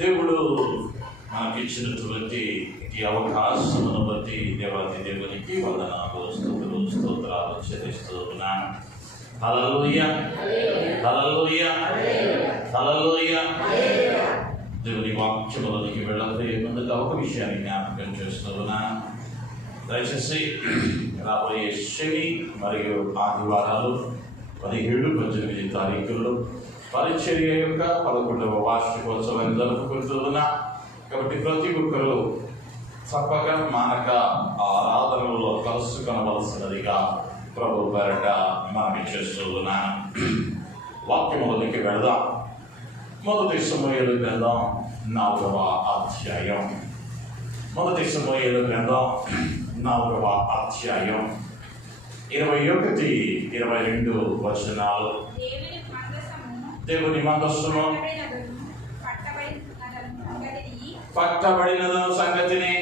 దేవుడు మనకిచ్చినటువంటి ఈ అవకాశమును బట్టి దేవాది దేవునికి వందనాలు స్తోత్రాలు చెల్లిస్తూ ఉన్నాను. హల్లెలూయా, హల్లెలూయా, హల్లెలూయా. దేవుని వాక్యములోనికి వెళ్ళబోయే ముందుగా ఒక విషయాన్ని జ్ఞాపకం చేస్తూ ఉన్నాను. దయచేసి రాబోయే శని మరియు ఆదివారాలు 17-18 తారీఖుల్లో పరిచర్య యొక్క 11వ వార్షికోత్సవాన్ని జరుపుకుంటూ ఉన్నా. కాబట్టి ప్రతి ఒక్కరూ తప్పక మానక ఆరాధనలో కలుసుకొనవలసినదిగా ప్రభు పేరట మనవి చేస్తూ ఉన్నాను. వాక్యములోనికి వెళదాం. మొదటి సమూయేలు గ్రంథం 4వ అధ్యాయం. మొదటి సమూయేలు గ్రంథం 4వ అధ్యాయం 21-22 వచనాలు. దేవుని మందస్సును పట్టబడిన సంగతిని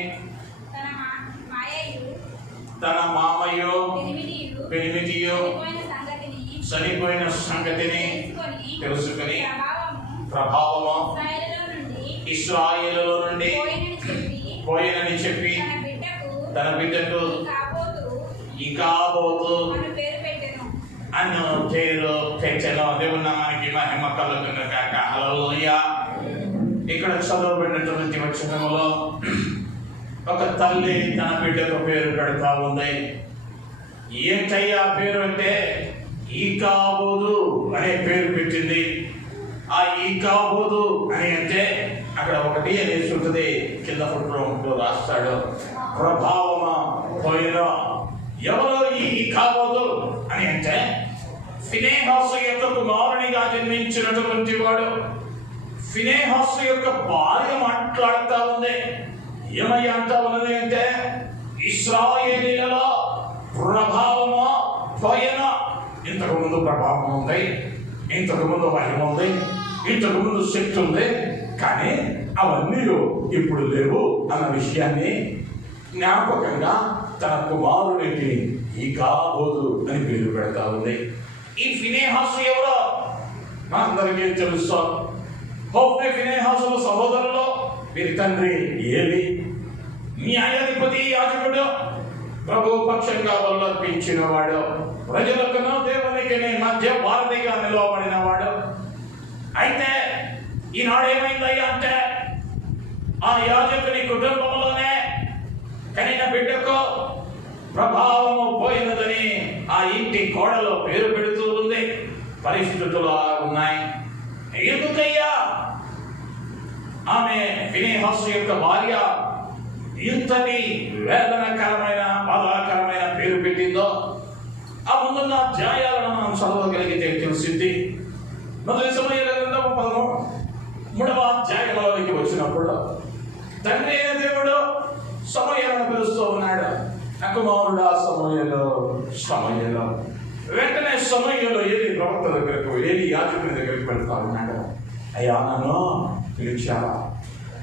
తన మామయ్యో పెనిమిటియో చనిపోయిన సంగతిని తెలుసుకుని ప్రభావము ఇశ్రాయేలులో నుండి పోయినని చెప్పి తన బిడ్డకు ఇకాబోతు అను పేరు పెట్టెను. దేవుని నామానికి మహిమ కలుగును గాక. హల్లెలూయా. ఇక్కడ చదవబడినటువంటి వచనములో ఒక తల్లి తన బిడ్డకు పేరు పెడతా ఉంది. ఏంటయ్యా పేరు అంటే ఈకాబోదు అనే పేరు పెట్టింది. ఆ ఈకాబోదు అని అంటే అక్కడ ఒకటి అనేసి ఉంటుంది, కింద ఫుట్‌లో రాస్తాడు ప్రభావమా పోయిన. ఎవరో ఈ ఈకాబోదు అని అంటే ఫినెహాసు యొక్క కుమారునిగా జన్మించినటువంటి వాడు. ఫినెహాసు యొక్క భార్య మాట్లాడుతూ ఉంది. ఏమయ్యా అంటా ఉన్నది అంటే ఇశ్రాయేలీయులలో ప్రభావము పోయిన. ఇంతకు ముందు ప్రభావం ఉంది, ఇంతకు ముందు మహిమ ఉంది, ఇంతకు ముందు శక్తి ఉంది, కానీ అవన్నీ ఇప్పుడు లేవు అన్న విషయాన్ని జ్ఞాపకంగా తన కుమారునికి ఈకాబోదు అని పేరు పెడతా ఉంది. ఈ ఫినెహాసు ఎవరో మనందరికీ తెలుసు. హోఫ్ని ఫినెహాసుల సహోదరులు. వీరి తండ్రి ఏలి న్యాయాధిపతి, యాజకుడు, ప్రభు పక్షంగా వల్లర్పించిన వాడు, ప్రజలకును దేవునికి మధ్య వారధిగా నిలవబడిన వాడు. అయితే ఈనాడు ఏమైందయ్యా అంటే ఆ యాజకుని కుటుంబంలోనే కనిన బిడ్డకు ప్రభావము పోయినదని ఆ ఇంటి కోడలో పేరు పెడుతూ ఉంది. పరిస్థితులు అలా ఉన్నాయి. ఎందుకయ్యా ఆమె ఫినెహాసు యొక్క భార్య ఇంతటి వేదనకరమైన బాధాకరమైన పేరు పెట్టిందో ఆ ముందున్న అధ్యాయాలను మనం చదవగలిగితే తెలిసింది. మొదటి సమూయేలు గ్రంథం 13వ అధ్యాయంలోకి వచ్చినప్పుడు తండ్రి అయిన దేవుడు సమూయేలును పిలుస్తూ ఉన్నాడు. కుమారుడా సమూయేలు, సమూయేలు. వెంటనే సమూయేలు ఏలి ప్రవక్త దగ్గరకు, ఏలి యాజకుని దగ్గరికి వెళ్తా ఉన్నాడు. అయ్యా నన్ను పిలిచావా?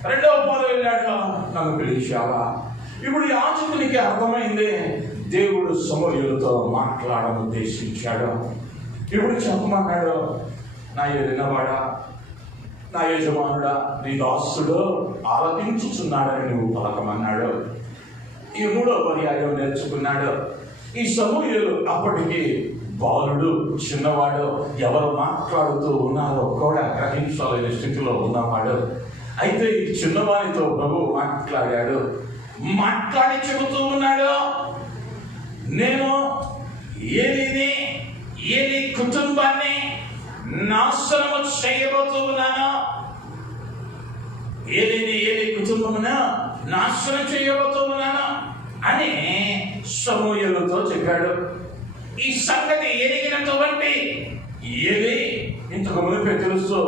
రెండవ పదవి వెళ్ళాక నన్ను పిలిచావా? ఇప్పుడు యాజకునికి అర్థమైంది దేవుడు సమూయేలుతో మాట్లాడడం ఉద్దేశించాడు. ఇప్పుడు చెప్పమన్నాడు. నా ఏలినవాడా, నా యజమానుడా, నీ దాసుడు ఆలపించుచున్నాడని నువ్వు పలకమన్నాడు. ఈ 3వ పర్యాయం నేర్చుకున్నాడు. ఈ సమూయేలు అప్పటికి బాలుడు, చిన్నవాడు, ఎవరు మాట్లాడుతూ ఉన్నారో కూడా గ్రహించలేని స్థితిలో ఉన్నవాడు. అయితే ఈ చిన్నవాడితో ప్రభు మాట్లాడాడు. మాట్లాడి చెబుతూ ఉన్నాడు, నేను ఏలిని, ఏలి కుటుంబాన్ని నాశనము చేయబోతూ ఉన్నాను. ఏలిని, ఏలి కుటుంబమును నాశనం చేయబోతూ ఉన్నాను అని సమూయేలుతో చెప్పాడు. ఈ సంగతి ఎరిగినటువంటి ఏలి ఇంతకు మునిపే తెలుసు.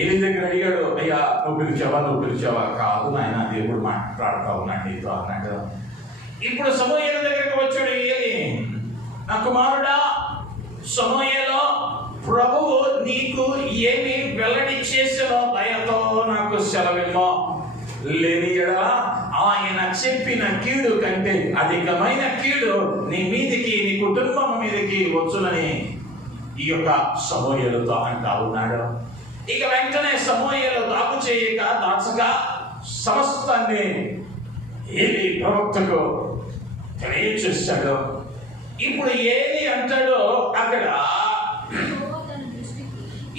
ఏలి దగ్గర అడిగాడు, అయ్యా నువ్వు పిలిచావా? కాదు నాయన, దేవుడు మాట్లాడుతూ ఉన్నాడు నీతో అన్నాడు. ఇప్పుడు సమూయేలు దగ్గరకు వచ్చాడు ఏలి. నా కుమారుడా సమూయేలు, ప్రభువు నీకు ఏమి వెల్లడి చేసినో దయతో నాకు సెలవిమ్మో. లేని యెడల ఆయన చెప్పిన కీడు కంటే అధికమైన కీడు నీ మీదికి, నీ కుటుంబం మీదకి వచ్చునని ఈ యొక్క సమూయేలుతో అంటా ఉన్నాడు. ఇక వెంటనే సమూయేలు దాగు చేయక దాచక సమస్తాన్ని ఏలీ ప్రవక్తకు తెలియచేశాడు. ఇప్పుడు ఏలీ అంటాడు అక్కడ,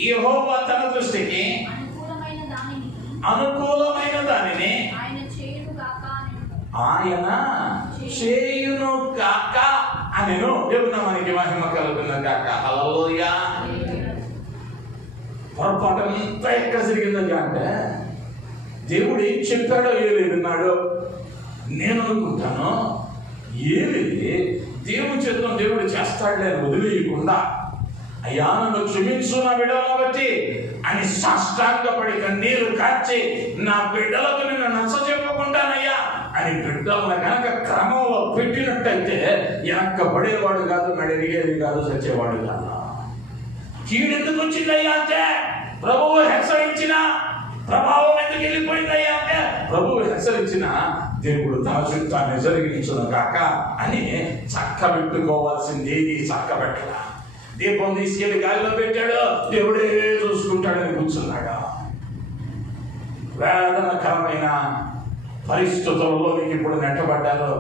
యెహోవా తన దృష్టికి అనుకూలమైన దానిని ఆయన చేయును కాక అనెను. దేవుడు మనకి మహిమ కలుగును కాక. హల్లెలూయా. పొరపాటు అంతా ఎక్కడ జరిగిందని అంటే, దేవుడు ఏం చెప్పాడో ఏలీ విన్నాడు. నేను అనుకుంటాను ఏలీ దేవుని చిత్తం దేవుడు చేస్తాడులే అని వదిలేయకుండా, అయ్యా నన్ను క్షమించు నా బిడ్డలను బట్టి అని సాష్టాంగపడి కన్నీరు కార్చి, నా బిడ్డలకు నిన్ను నచ్చజెప్పకుంటానయ్యా అని బిడ్డలను కనుక క్రమంలో పెట్టినట్టయితే వెనక్క పడేవాడు కాదు, నడిగేది కాదు, చచ్చేవాడు కాదు. కీడెందుకు వచ్చిందయ్యా అంటే ప్రభువు హెచ్చరించిన ప్రభావం ఎందుకు వెళ్ళిపోయిందయ్యా అంటే ప్రభువు హెచ్చరించిన దేవుడు తన చిత్తాన్ని జరిగించును కాక అని చక్క పెట్టుకోవాల్సింది ఏది చక్క పెట్టలా. దీపం తీసుకెళ్లి గాలిలో పెట్టాడు, దేవుడే చూసుకుంటాడని కూర్చున్నాడు. వేదనకరమైన పరిస్థితుల్లో నీకు ఇప్పుడు నెట్టబడ్డారు.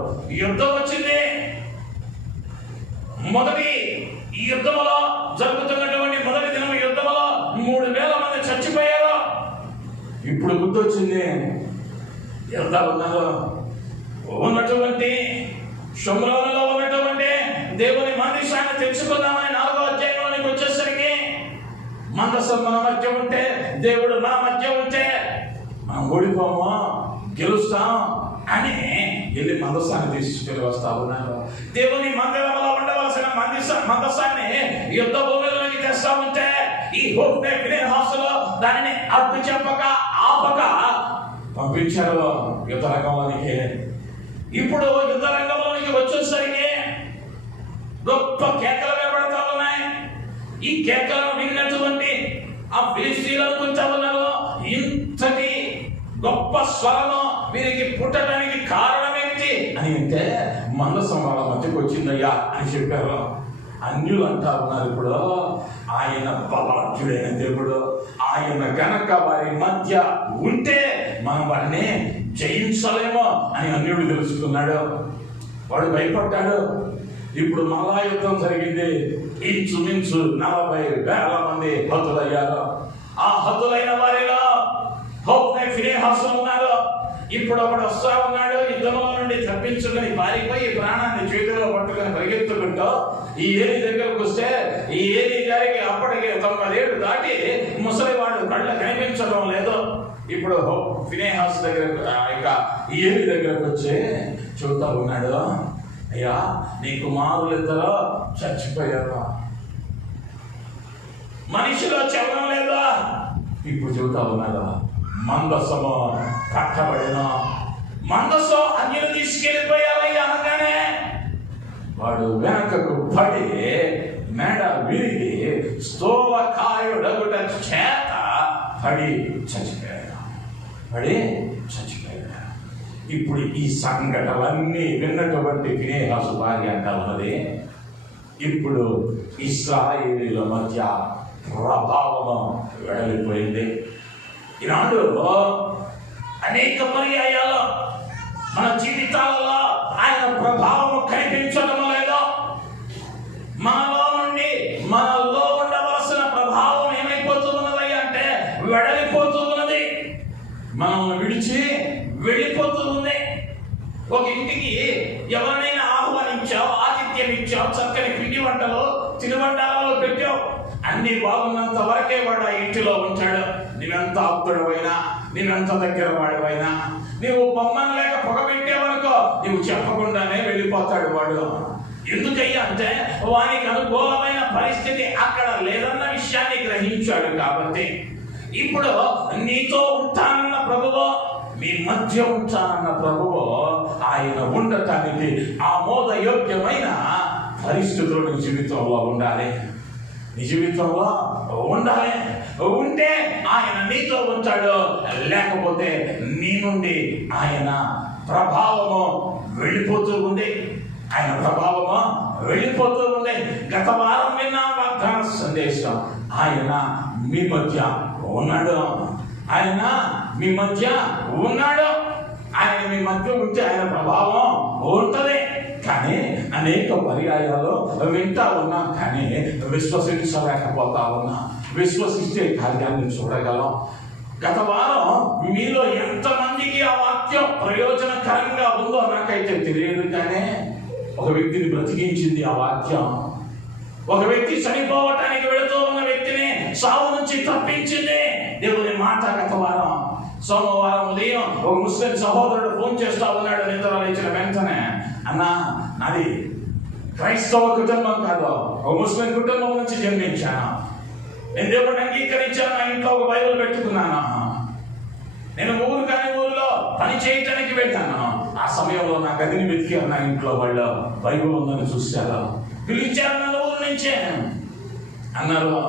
యుద్ధం వచ్చింది. మొదటి ఈ యుద్ధంలో జరుగుతున్నటువంటి మొదటి దినం యుద్ధంలో 3,000 మంది చచ్చిపోయారు. ఇప్పుడు గుర్తొచ్చింది, యుద్ధాలు ఉన్నటువంటి షోమ్రోనులో ఉన్నటువంటి దేవుని మందిరాన్ని తెచ్చుకుందామని 4వ అధ్యాయంలోనికి వచ్చేసరికి మందసం మన మధ్య ఉంటే, దేవుడు మన మధ్య ఉంటే మనం ఓడిపోము, గెలుస్తాం అని వెళ్ళి మందసాన్ని తీసుకెళ్ళి వస్తా ఉన్నారు. దేవుని మందిరంలో ఉండవలసిన మందసాన్ని యుద్ధ భూమిలోకి తెస్తా ఉంటే ఈ హోప్నే ఫినెహాసులో దానిని అడ్డు చెప్పక ఆపక పంపించారు యుద్ధ రంగంలోనికి. ఇప్పుడు యుద్ధ రంగంలోనికి వచ్చేసరికి గొప్ప కేకలు వినబడతా ఉన్నాయి. ఈ కేకలను విన్నటువంటి ఆ ఫిలిస్తీన్లు అనుకుంటా ఉన్నారు, ఇంతటి గొప్ప స్వరము వీరికి పుట్టడానికి కారణం ఏంటి అని అంటే మందసం వాళ్ళ మధ్యకు వచ్చిందయ్యా అని చెప్పారు. అన్యులు అంటా ఉన్నారు ఇప్పుడు, ఆయన బలాఢ్యుడైన దేవుడు, ఆయన గనక వారి మధ్య ఉంటే మనం వారిని జయించలేమో అని అన్యుడు తెలుసుకున్నాడు. వాడు భయపడ్డాడు. ఇప్పుడు మళ్ళా యుద్ధం జరిగింది. ఇంచుమించు 40,000 మంది హతులయ్యారు. ఆ హతులైన వారిలో హోప్నే ఫినెహాసు ఉన్నారు. ఇప్పుడు ఒకడు వస్తా ఉన్నాడు, యుద్ధంలో నుండి తప్పించుకొని పారిపోయి ప్రాణాన్ని చేతిలో పట్టుకొని పరిగెత్తుకుంటూ ఈ ఏలీ దగ్గరకు వస్తే, ఈ ఏలీ గారికి అప్పటికి 90 ఏళ్ళు దాటి ముసలివాడు కళ్ళ కనిపించడం లేదు. ఇప్పుడు ఫినెహాసు దగ్గరకు ఇక ఈ ఏలీ దగ్గరకు వచ్చి చూస్తా ఉన్నాడు, అయ్యా నీ కుమారులిద్దరూ చచ్చిపోయారు, మనిషిలో చలనం లేదా? ఇప్పుడు చూస్తా ఉన్నాడు, మందసము కట్టబడిన మందసం అన్యులు తీసుకెళ్ళిపోయారయ్యా అనగానే వాడు వెనకకు పడి మేడ విరిగి స్థూలకాయుడగుట చేత పడి చచ్చిపోయాడు. ఇప్పుడు ఈ సంఘటనలన్నీ విన్నటువంటి ఫినెహాసు భార్య అంటా ఉన్నది, ఇప్పుడు ఇశ్రాయేలీల మధ్య ప్రభావం వెడలిపోయింది. ఈనాడు అనేక పర్యాయాలు మన జీవితాలలో ఆయన ప్రభావం కనిపించడం లేదు. మనలో నుండి మనలో ఉండవలసిన ప్రభావం ఏమైపోతున్నది అంటే వెడలిపోతూ ఉన్నది, మనల్ని విడిచి వెళ్ళిపోతూ ఉంది. ఒక ఇంటికి ఎవరినైనా ఆహ్వానించావు, ఆతిథ్యం ఇచ్చావు, చక్కని పిండి వంటలు తినుబండారాలు పెట్టావు, అన్ని బాగున్నంత వరకే వాడు ఆ ఇంటిలో ఉంటాడు. నువ్వెంత ఆప్తుడవైనా, నువ్వెంత దగ్గర వాడివైనా, నువ్వు బొమ్మను లేక పొగ పెట్టావనుకో నువ్వు చెప్పకుండానే వెళ్ళిపోతాడు వాడు. ఎందుకయ్యా అంటే వానికి అనుకూలమైన పరిస్థితి అక్కడ లేదన్న విషయాన్ని గ్రహించాడు. కాబట్టి ఇప్పుడు నీతో ఉంటానన్న ప్రభువు, మీ మధ్య ఉంటానన్న ప్రభువు ఆయన ఉండటానికి ఆమోదయోగ్యమైన పరిస్థితులు నీ జీవితంలో ఉండాలి. నీ జీవితంలో ఉండాలి. ఉంటే ఆయన నీతో ఉంటాడు, లేకపోతే నీ నుండి ఆయన ప్రభావము వెళ్ళిపోతూ ఉంది. ఆయన ప్రభావము వెళ్ళిపోతూ ఉంది. గత వారం విన్న వాగ్దాన సందేశం, ఆయన మీ మధ్య ఉన్నాడు. ఆయన మీ మధ్య ఉన్నాడు. ఆయన మీ మధ్య ఉంటే ఆయన ప్రభావం ఉంటుంది. కానీ అనేక పర్యాయాలు వింటా ఉన్నాం, కానీ విశ్వసించలేకపోతా ఉన్నాం. విశ్వసిస్తే కార్యాన్ని చూడగలం. గత వారం మీలో ఎంతమందికి ఆ వాక్యం ప్రయోజనకరంగా ఉందో నాకైతే తెలియదు, కానీ ఒక వ్యక్తిని బ్రతికించింది ఆ వాక్యం. ఒక వ్యక్తి చనిపోవటానికి వెళుతూ ఉన్న వ్యక్తిని సావు నుంచి తప్పించింది దేవుని మాట. గత వారం సోమవారం ఉదయం ఒక ముస్లిం సహోదరుడు ఫోన్ చేస్తా ఉన్నాడు. నిద్ర లేచిన వెంటనే, అన్నా నాది క్రైస్తవ కుటుంబం కాదు, ఒక ముస్లిం కుటుంబం నుంచి జన్మించాను. నేను దేవుడిని అంగీకరించాను, నా ఇంట్లో ఒక బైబిల్ పెట్టుకున్నాను. నేను ఊరు కాని ఊరిలో పని చేయటానికి వెళ్ళాను. ఆ సమయంలో నా గదిని వెతికారు. నా ఇంట్లో వాళ్ళు బైబిల్ ఉందని చూశారు. పిలిచారు నన్ను ఊరు నుంచే. అన్నారు,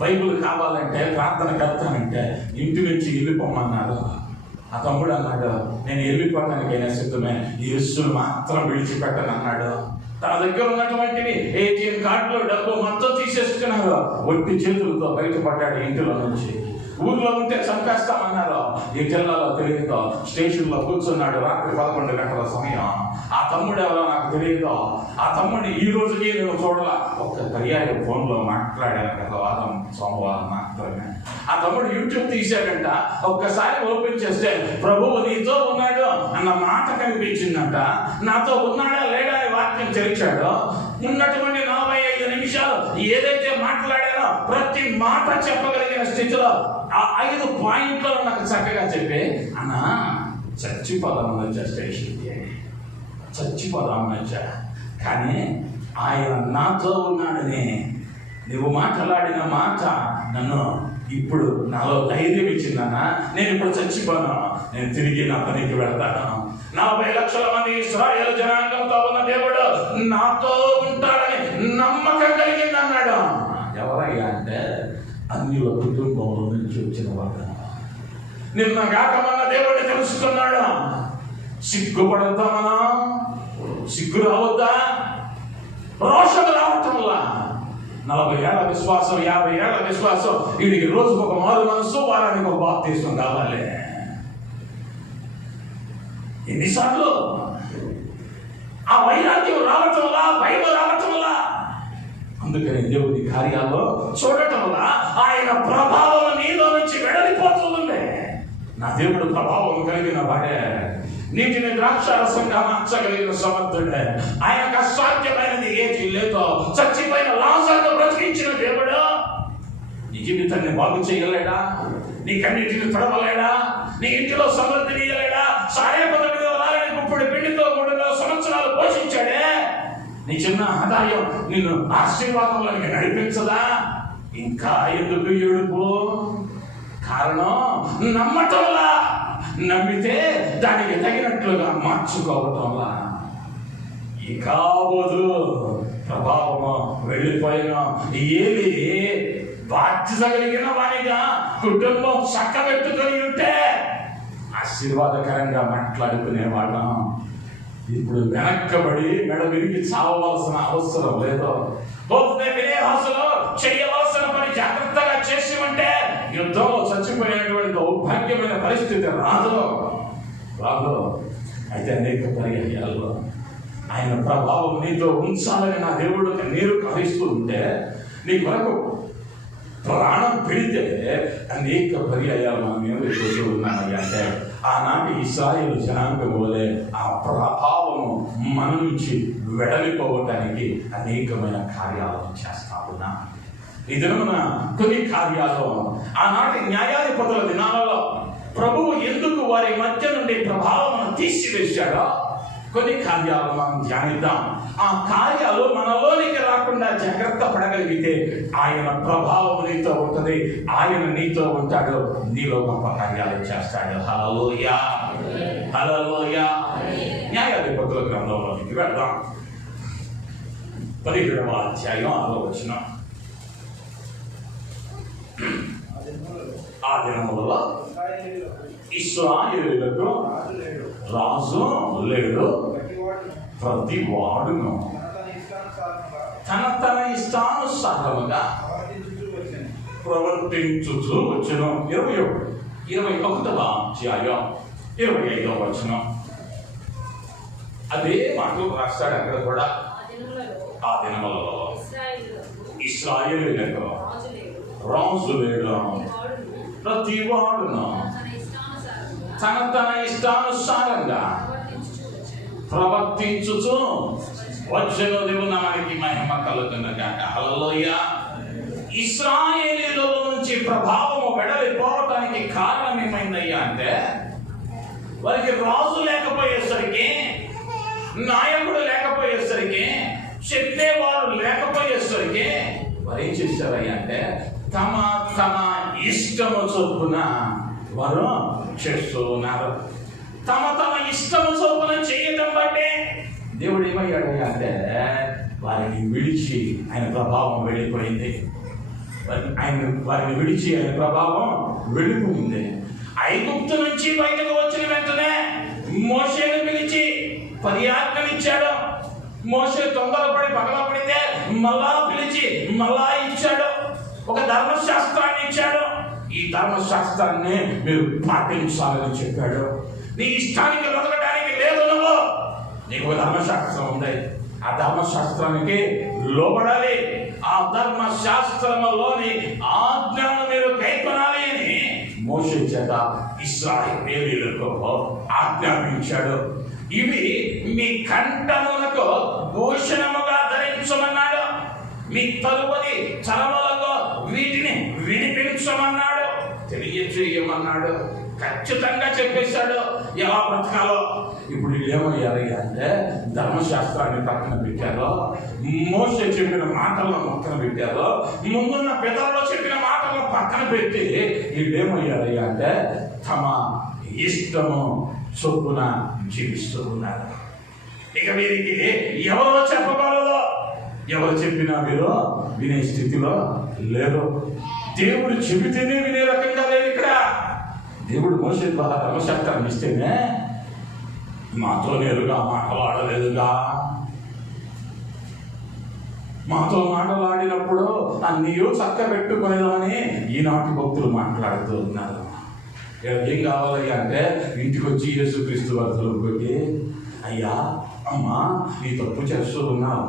బైబిల్ కావాలంటే, ప్రార్థన కడతానంటే ఇంటి నుంచి వెళ్ళిపోమన్నారు. ఆ తమ్ముడు అన్నాడు, నేను వెళ్ళిపోవటానికైనా సిద్ధమే, యేసును మాత్రం విడిచిపెట్టను అన్నాడు. తన దగ్గర ఉన్నటువంటివి ATM కార్డులో డబ్బు మొత్తం తీసేసుకున్నారు. ఒట్టి చేతులతో బయటపడ్డాడు ఇంటిలో నుంచి. ఊర్లో ఉంటే చంపేస్తామన్నారు. ఈ జిల్లాలో తెలియదు. స్టేషన్లో కూర్చున్నాడు. రాత్రి 11 గంటల సమయం. ఆ తమ్ముడు ఎవరో నాకు తెలియదు. ఆ తమ్ముడిని ఈ రోజుకి నేను చూడాల. ఒక్క పర్యాయం ఫోన్లో మాట్లాడాను గత వారం సోమవారం మాత్రమే. ఆ తమ్ముడు యూట్యూబ్ తీశాడంట. ఒక్కసారి ఓపెన్ చేస్తే ప్రభువు నీతో ఉన్నాడు అన్న మాట కనిపించిందంట. నాతో ఉన్నాడా లేడా అని వాక్యం తెరిచాడు. ఉన్నటువంటి 45 నిమిషాలు ఏదైతే మాట్లాడానో ప్రతి మాట చెప్పగలిగిన స్థితిలో ఆ 5 పాయింట్లను నాకు చక్కగా చెప్పి, అన్నా చచ్చిపోదామని వచ్చా, స్టేషన్కి చచ్చిపోదామని వచ్చా, కానీ ఆయన నాతో ఉన్నాడని నువ్వు మాట్లాడిన మాట నన్ను ఇప్పుడు నాలో ధైర్యం ఇచ్చిందన్నా. నేను ఇప్పుడు చచ్చిపోను, నేను తిరిగి నా పనికి వెళ్తాను. 40 లక్షల మంది ఇశ్రాయేలు జనాంగంతో ఉన్న దేవుడు నాతో ఉంటాడని నమ్మకం కలిగింది అన్నాడు. ఎవరయ్యా అంటే అన్యుల కుటుంబంలో నుంచి వచ్చిన వాడు. నిన్న కాకమన్న దేవుడిని తెలుసుకున్నాడు. సిగ్గుపడతామనా? సిగ్గు రావద్దా? రోషం రావటంలా 40 ఏళ్ల విశ్వాసం, 50 ఏళ్ల విశ్వాసం, వీడికి రోజుకు ఒక మారు మనసు, వారానికి ఒక బాప్తిస్మం కావాలి. ఎన్నిసార్లు ఆ వైరాగ్యం రావటం వల్ల, భయం రావటం వల్ల, అందుకని దేవుని కార్యాల్లో చూడటం వల్ల ఆయన ప్రభావం నీలో నుంచి వెడలిపోతుంది. నా దేవుడు ప్రభావం కలిగిన వాడే, నీటిని ద్రాక్షారసంగా మార్చగలిగిన సమర్థుడే. ఆయనకు అసాధ్యమైనది ఏది లేదో. చచ్చిపోయిన లాజరును బ్రతికించిన దేవుడు నీ జీవితాన్ని బాగు చేయలేడా? నీ కన్నిటిని తడవలేడా? నీ ఇంటిలో సమృద్ధిని ఇయ్యలేడా? సాయపద గుప్పుడు పిండితో 3 సంవత్సరాలు పోషించాడే. నీ చిన్న ఆదాయం నిన్ను ఆశీర్వాదంలోకి నడిపించదా? ఇంకా ఎందుకు ఏడుపు? కారణం నమ్మటంలా. నమ్మితే దానికి తగినట్లుగా మార్చుకోవటంలా. ఇక బోధు ప్రభావము వెళ్ళిపోయిన ఏలి బాధ్యత కలిగిన వానిగా కుటుంబం చక్కబెట్టుకొని ఉంటే ఆశీర్వాదకరంగా మాట్లాడుకునేవాడు. ఇప్పుడు వెనక్కబడి మెడ విరిగి చావవలసిన అవసరం లేదు. వినేహాసులో చేయవలసిన పని జాగ్రత్తగా చేసి ఉంటే యుద్ధంలో చచ్చిపోయినటువంటి దౌర్భాగ్యమైన పరిస్థితి రాదు. అయితే అనేక పర్యాయాల్లో ఆయన ప్రభావం నీతో ఉంచాలని నా దేవుడు నీరు కలుస్తూ ఉంటే నీ కొరకు ప్రాణం పెడితే అనేక పర్యాయాలు మనం ఏమైపోతూ ఉన్నామని అంటే ఆనాటి ఇశ్రాయేలు జనాంగం వలె ఆ ప్రభావము మన నుంచి వెడలిపోవటానికి అనేకమైన కార్యాలను చేస్తా ఉన్నా. ఈ దినమున కొన్ని కార్యాలు ఆనాటి న్యాయాధిపతుల దినాలలో ప్రభువు ఎందుకు వారి మధ్య నుండి ప్రభావం తీసివేశాడో కొన్ని కార్యాలు మనం ధ్యానిద్దాం. ఆ కార్యాలు మనలోనికి రాకుండా జాగ్రత్త పడగలిగితే ఆయన ప్రభావం నీతో ఉంటుంది, ఆయన నీతో ఉంటాడు, నీలో గొప్ప కార్యాలు చేస్తాడు. హల్లెలూయా, హల్లెలూయా. న్యాయాధిపతుల గ్రంథంలోనికి వెళ్దాం. 17వ అధ్యాయం 6వ వచనం. ఆ దినములలో ఇశ్రాయేలులకు రాజు లేడు, ప్రతి వాడును తన ఇష్టానుసారముగా ప్రవర్తించుచు వచ్చును. 21వ అధ్యాయం 25వ వచనం. అదే మాటలు రాస్తాడు అక్కడ కూడా. ఆ దినములలో ఇశ్రాయేలీయులకు రాజు లేడు, ప్రతి వాడును తన ఇష్టానుసారంగా ప్రవర్తించుచు వచ్చును. దేవుని నామానికి మహిమ కలుగునుగాక. హల్లెలూయా. ఇశ్రాయేలీయుల నుంచి ప్రభావము వెడలిపోవటానికి కారణం ఏమైందయ్యా అంటే, వారికి రాజు లేకపోయేసరికి, నాయకుడు లేకపోయేసరికి, చెప్పేవారు లేకపోయేసరికి వారు ఏం చేశారయ్యా అంటే తమ ఇష్టము చొప్పున వారు చేస్తూ ఉన్నారు. తమ ఇష్టము చొప్పున చేయటం బట్టే దేవుడు ఏమయ్యాడయ్యా అంటే వారిని విడిచి ఆయన ప్రభావం వెళ్ళిపోయింది. వారిని విడిచి ఆయన ప్రభావం వెళ్ళిపోయింది. ఐగుప్తు నుంచి బయటకు వచ్చిన వెంటనే మోషేను పిలిచి 10 ఆజ్ఞలు ఇచ్చాడు. మోషే తొందరపడి పగలపడితే మళ్ళా పిలిచి మళ్ళా ఇచ్చాడు. ఒక ధర్మశాస్త్రాన్ని ఇచ్చాడు. ఈ ధర్మశాస్త్రాన్ని మీరు పాటించాలని చెప్పాడు. నీ ఇష్టానికి లొంగడానికి లేదు. నీకు ఒక ధర్మశాస్త్రం ఉంది. ఆ ధర్మశాస్త్రానికి లోబడాలి. ఆ ధర్మశాస్త్రములోని ఆజ్ఞలను మీరు కైకొనాలి అని మోషే చేత ఇశ్రాయేలీయులకు ఆజ్ఞాపించాడు. ఇవి మీ కంఠములకు భూషణముగా ధరించమన్నాడు. మీ తరువాతి తరములకు వీటిని వినిపించమన్నాడు, తెలియచేయమన్నాడు. ఖచ్చితంగా చెప్పేశాడు ఎలా బ్రతకాలో. ఇప్పుడు ఏమయ్యారు అంటే ధర్మశాస్త్రాన్ని పక్కన పెట్టారో, మోషే చెప్పిన మాటలను పక్కన పెట్టారో, ముందున్న పెదవుల్లో చెప్పిన మాటలను పక్కన పెట్టి వీళ్ళు ఏమయ్యారు అంటే తమ ఇష్టము చొప్పున జీవిస్తూ ఉన్నారు. ఇక వీరికి ఎవరో చెప్పగలదో, ఎవరు చెప్పినా వీరు వినే స్థితిలో లేరు. దేవుడు చెబితేనే వినే రకంగా లేదు. ఇక్కడ దేవుడు మోషే ద్వారా ధర్మశాస్త్రాన్ని ఇస్తేనే మాతో నేరుగా మాట్లాడలేదుగా. మాతో మాట్లాడినప్పుడు అన్నీయో చక్క పెట్టుకునేదామని ఈనాటి భక్తులు మాట్లాడుతూ ఉన్నారు. ఏం కావాలి అంటే ఇంటికి వచ్చి యేసుక్రీస్తు వార్తలు పెట్టి, అయ్యా అమ్మా నీ తప్పు చేస్తూ ఉన్నావు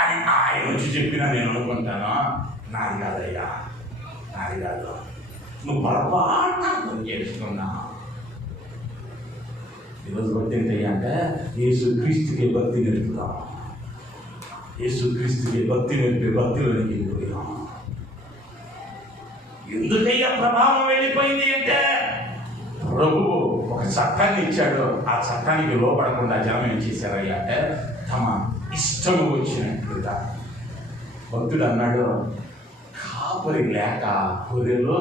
అని ఆయన వచ్చి చెప్పినా నేను అనుకుంటాను, నాది కాదయ్యా, నాది కాదు, నువ్వు పొరపాటు చేసుకున్నావు. ఈరోజు భక్తి ఏంటయ్యా అంటే యేసుక్రీస్తుకి భక్తి నేర్పుతాం. యేసుక్రీస్తుకి భక్తి నేర్పే భక్తిలోనికి వెళ్ళిపోయాం. ఎందుకయ్యా ప్రభావం వెళ్ళిపోయింది అంటే ప్రభువు ఒక చట్టాన్ని ఇచ్చాడు. ఆ చట్టానికి లోపడకుండా జనం ఏం చేశారయ్యా అంటే తమ ఇష్టము వచ్చినట్లుగా. భక్తుడు అన్నాడు, కాపరి లేక గొర్రెలు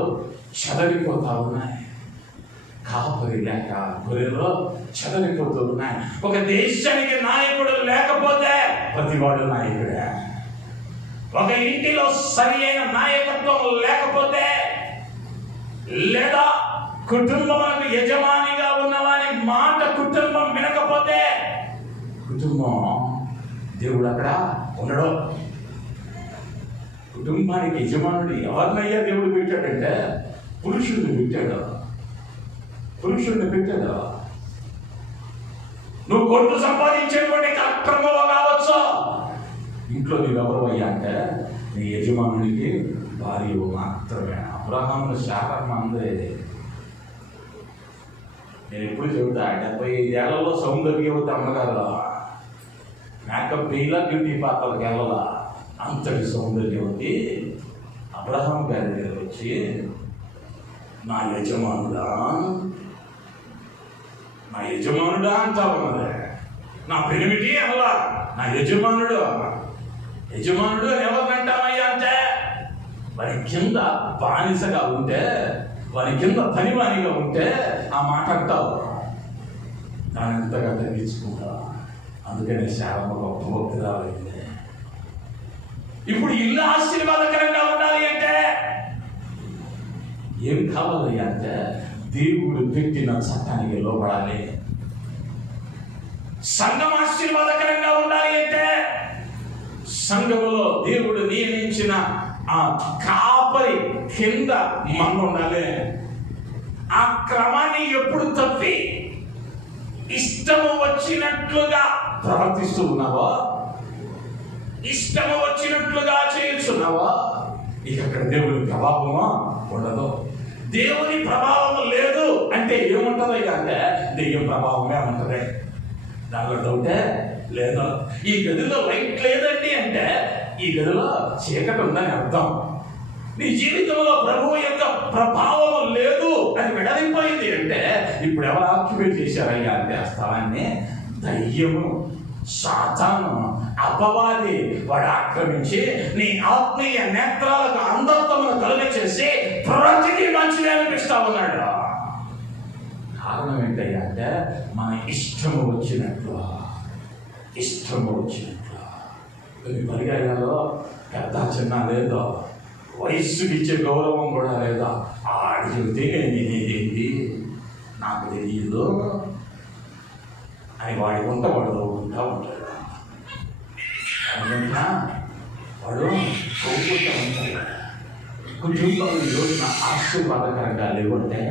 చెదరిపోతా ఉన్నాయి. కాపరి లేక గొర్రెలు చెదరిపోతూ ఉన్నాయి. ఒక దేశానికి నాయకుడు లేకపోతే ప్రతివాడు నాయకుడే. ఒక ఇంటిలో సరి అయిన నాయకత్వం లేకపోతే, లేదా కుటుంబములకు యజమానిగా ఉన్నవాని మాట కుటుంబం వినకపోతే కుటుంబం దేవుడు అక్కడ ఉండడు. కుటుంబానికి యజమానుడు ఎవరినయ్యా దేవుడు పెట్టాడంటే పురుషుడిని పెట్టాడు. పురుషుడిని పెట్టాడు. నువ్వు కొడుకు సంపాదించేటువంటి అక్రమంలో కావచ్చు, ఇంట్లో నీవెవరు అయ్యా అంటే నీ యజమానుడికి భార్య మాత్రమే. అబ్రహాము శాపం అందే. నేను ఎప్పుడు చెబుతా, 75 ఏళ్లలో సౌందర్యవతి అమ్మగారు మేకప్ వేయలా, బ్యూటీ పార్లర్కి వెళ్ళాలా. అంతటి సౌందర్యవతి అబ్రహాం గారి దగ్గర వచ్చి, నా యజమానుడా, నా యజమానుడా అంటా ఉన్నది. నా పెనిమిటి అలా నా యజమానుడు. యజమానుడు అని ఎవరినంటామయ్యా అంటే వారి కింద బానిసగా ఉంటే, వారి కింద పనివానిగా ఉంటే ఆ మాట అంటావు. దాని ఎంతగా తగ్గించుకుంటా. అందుకనే శారమ్మ గొప్ప భక్తురాలైంది. ఇప్పుడు ఇల్లు ఆశీర్వాదకరంగా ఉండాలి అంటే ఏం కావాలి అంటే దేవుడు పెట్టిన చట్టానికి లోపడాలి. సంఘం ఆశీర్వాదకరంగా ఉండాలి అంటే సంఘములో దేవుడు నియమించిన ఆ కాపరి కింద మన ఉండాలి. ఆ క్రమాన్ని ఎప్పుడు తప్పి ఇష్టము వచ్చినట్లుగా ప్రవర్తిస్తూ ఉన్నావో, ఇష్టము వచ్చినట్లుగా చేయుచున్నావో, ఇక అక్కడ దేవుని ప్రభావము ఉండదు. దేవుని ప్రభావం లేదు అంటే ఏముంటది అంటే దెయ్యం ప్రభావమే ఉంటది. దానిలో డౌటే లేదు. ఈ గదిలో లైట్ లేదండి అంటే ఈ గదిలో చీకటి ఉందని అర్థం. నీ జీవితంలో ప్రభువు యొక్క ప్రభావం లేదు అని వెడలిపోయింది అంటే ఇప్పుడు ఎవరు ఆక్యుపేట్ చేశారయ్యా అంటే ఆ స్థలాన్ని? దయ్యము, సాతాను, అపవాది వాడు ఆక్రమించి నీ ఆత్మీయ నేత్రాలకు అంధత్వమును కలుగచేసి ప్రతిదీ మంచిది అనిపిస్తా ఉన్నాడు. కారణం ఏంటయ్యా అంటే మన ఇష్టము వచ్చినట్లు కొన్ని పర్యాయాల్లో పెద్ద చిన్న లేదో, వయస్సుకి ఇచ్చే గౌరవం కూడా లేదా. ఆడి చెబితే నేనేదేంటి నాకు తెలియదు అని వాడి వాడు నవ్వుకుంటా ఉంటాడు. అనుకుంటా వాడు నవ్వుకుంటా ఉంటాడు. కుటుంబాలు ఈ రోజున ఆశీర్వాదకరంగా లేవంటే,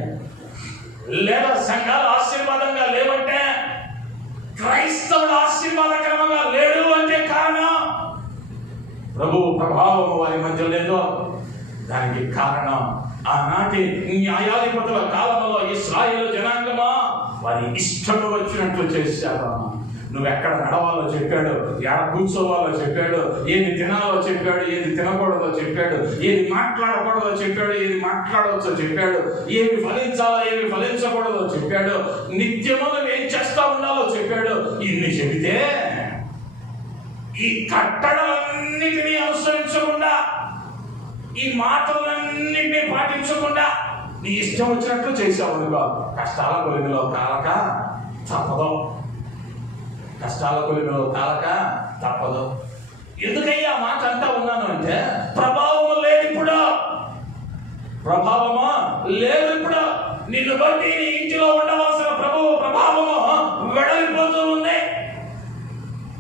లేదా సంఘాలు ఆశీర్వాదంగా లేవంటే, క్రైస్తవుడు ఆశీర్వాదకరంగా లేడు అంటే కారణం ప్రభువు ప్రభావం వారి మధ్య లేదో. దానికి కారణం ఆనాటి న్యాయాధిపతుల కాలంలో ఇశ్రాయేలు జనాంగమా వారి ఇష్టం వచ్చినట్లు చేశారు. నువ్వెక్కడ నడవాలో చెప్పాడు, ఎక్కడ కూర్చోవాలో చెప్పాడు, ఏది తినాలో చెప్పాడు, ఏది తినకూడదో చెప్పాడు, ఏది మాట్లాడకూడదో చెప్పాడు, ఏది మాట్లాడవచ్చో చెప్పాడు, ఏమి ఫలించాలో ఏమి ఫలించకూడదో చెప్పాడు, నిత్యము నువ్వు ఏం చేస్తా ఉండాలో చెప్పాడు. ఇన్ని చెబితే ఈ కట్టడలన్నిటినీ అనుసరించకుండా, ఈ మాటలన్నింటినీ పాటించకుండా నీ ఇష్టం వచ్చినట్లు చేసావు అనుకో, కష్టాల కొలిమిలో కాలక తప్పదు. ఎందుకయ్యా మాట అంటా ఉన్నాను అంటే ప్రభావము లేదు ఇప్పుడు. నిన్ను బట్టి నీ ఇంటిలో ఉండవలసిన ప్రభువు ప్రభావము వెడలిపోతూ ఉంది.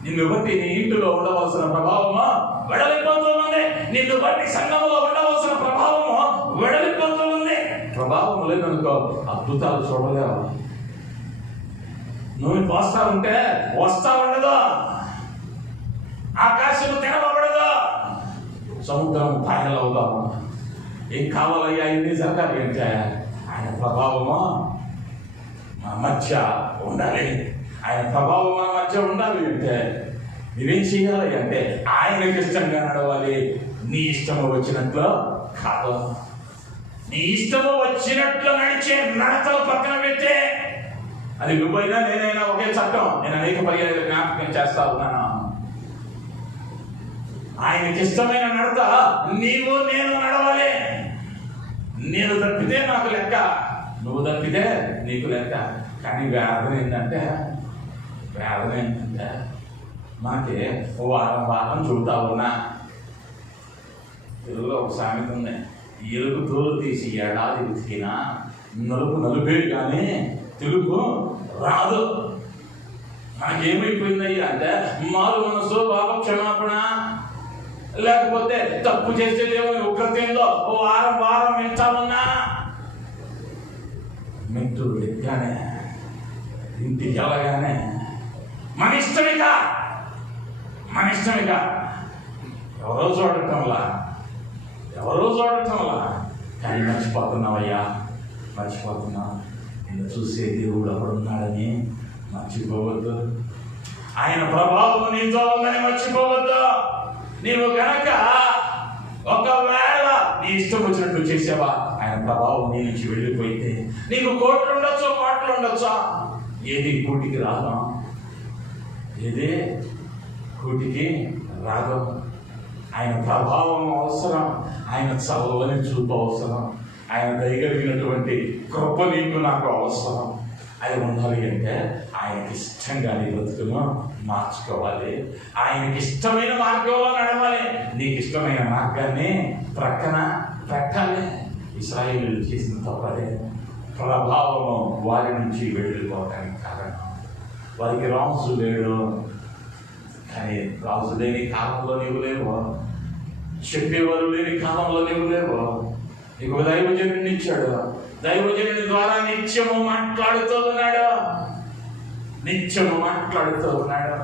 నిన్ను బట్టి నీ ఇంటిలో ఉండవలసిన ప్రభావము వెడలిపోతూ ఉంది. నిన్ను బట్టి సంఘంలో ఉండవలసిన ప్రభావము వెడలిపోతూ ఉంది. ప్రభావం లేదనుకో అద్భుతాలు చూడలేవు. నువ్వు పోస్తా ఉంటే వస్తా ఉండదు, ఆకాశం తెరవబడదు, సముద్రం పాయలవుదాము. ఏం కావాలయ్యా ఇన్ని జరగాలి అంటే ఆయన ప్రభావము మన మధ్య ఉండాలి. ఆయన ప్రభావం మన మధ్య ఉండాలి అంటే నువ్వేం చేయాలి అంటే ఆయనకి ఇష్టంగా నడవాలి. నీ ఇష్టము వచ్చినట్లు కాదు. నీ ఇష్టము వచ్చినట్లు నడిచే నడతలు పక్కన పెట్టే, అది నువ్వైనా నేనైనా ఒకే చట్టం. నేను అనేక పర్యాలు జ్ఞాపకం చేస్తా ఉన్నాను. ఆయనకి ఇష్టమైన నడత నీవు నేను నడవాలి. నేను తప్పితే నాకు లెక్క, నువ్వు తప్పితే నీకు లెక్క. కానీ వేదన ఏంటంటే మనకి వారం చూడతా ఉన్నా. తెలుగులో ఒక సామెత ఉంది, ఎలుగు తోలు తీసి ఏడాది ఉతికినా నలుపే కానీ తెలుగు రాదు. నాకేమైపోయిందయ్యా అంటే మారు మనసు, పాప క్షమాపణ, లేకపోతే తప్పు చేసేదేమో ఉగ్రతేందో వారం వింటామన్నా మెట్టు ఎక్కానే ఇంటికి వెళ్ళగానే మన ఇష్టమిగా ఎవరో చూడటంలా కానీ మర్చిపోతున్నావయ్యా, నిన్ను చూసే దేవుడు అక్కడున్నాడని మర్చిపోవద్దు. ఆయన ప్రభావం నీతో ఉందని మర్చిపోవద్దు. నీవు గనక ఒకవేళ నీ ఇష్టం వచ్చినట్టు చేసావా, ఆయన ప్రభావం నీ నుంచి వెళ్ళిపోయింది. నీకు కోట్లు ఉండొచ్చా, ఏది కూటికి రాదు. ఆయన ప్రభావం అవసరం, ఆయన చల్లని చూపు అవసరం, ఆయన దయగలిగినటువంటి కృప నీకు నాకు అవసరం. అది ఉండాలి అంటే ఆయనకి ఇష్టంగా నీ బ్రతుకును మార్చుకోవాలి. ఆయనకి ఇష్టమైన మార్గంలో నడవాలి. నీకు ఇష్టమైన మార్గాన్ని ప్రక్కన పెట్టాలి. ఇశ్రాయేలు చేసిన తప్పదే. ప్రభావము వారి నుంచి వెళ్ళిపోవడానికి కారణం వారికి రాజు లేడు. కానీ రాజు లేని కాలంలో నీవు లేవు. చెప్పేవారు లేని కాలంలో నువ్వు లేవు. నీకు దైవజనుడిని ఇచ్చాడు. దైవజనుడి ద్వారా నిత్యము మాట్లాడుతూ ఉన్నాడు. నిత్యము మాట్లాడుతూ ఉన్నాడు.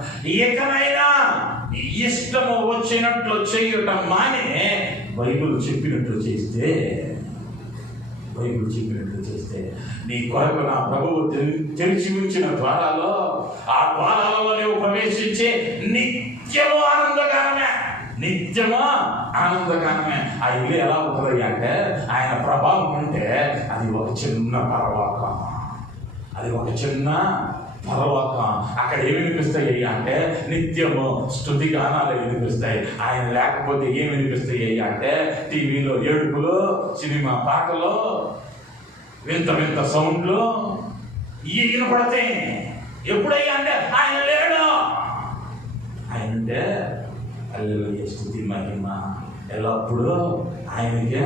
ఏకనైనా ఇష్టము వచ్చినట్లు చేయటం మానే బైబిల్ చెప్పినట్లు చేస్తే, బైబిల్ చెప్పినట్లు చేస్తే నీ కొరకు నా ప్రభువు తెరిచి ఉంచిన ద్వారాలో, ఆ ద్వారాలలో నువ్వు ప్రవేశించే నిత్యము ఆనందగానమే, నిత్యము ఆనందగానమే. ఆ ఇల్లు ఎలా ఉంటుంది అంటే, ఆయన ప్రభావం ఉంటే అది ఒక చిన్న పరలోకం, అది ఒక చిన్న పరలోకం. అక్కడ ఏమి వినిపిస్తాయి అంటే నిత్యము స్తుతి గానాలు వినిపిస్తాయి. ఆయన లేకపోతే ఏమి వినిపిస్తాయి అంటే టీవీలో ఏడుపులు, సినిమా పాటలు, వింత వింత సౌండ్లు వినపడతాయి. ఎప్పుడయ్యా అంటే ఆయన లేడు. ఆయన అంటే హల్లెలూయా, స్తుతి మహిమ ఎల్లప్పుడూ ఆయనకే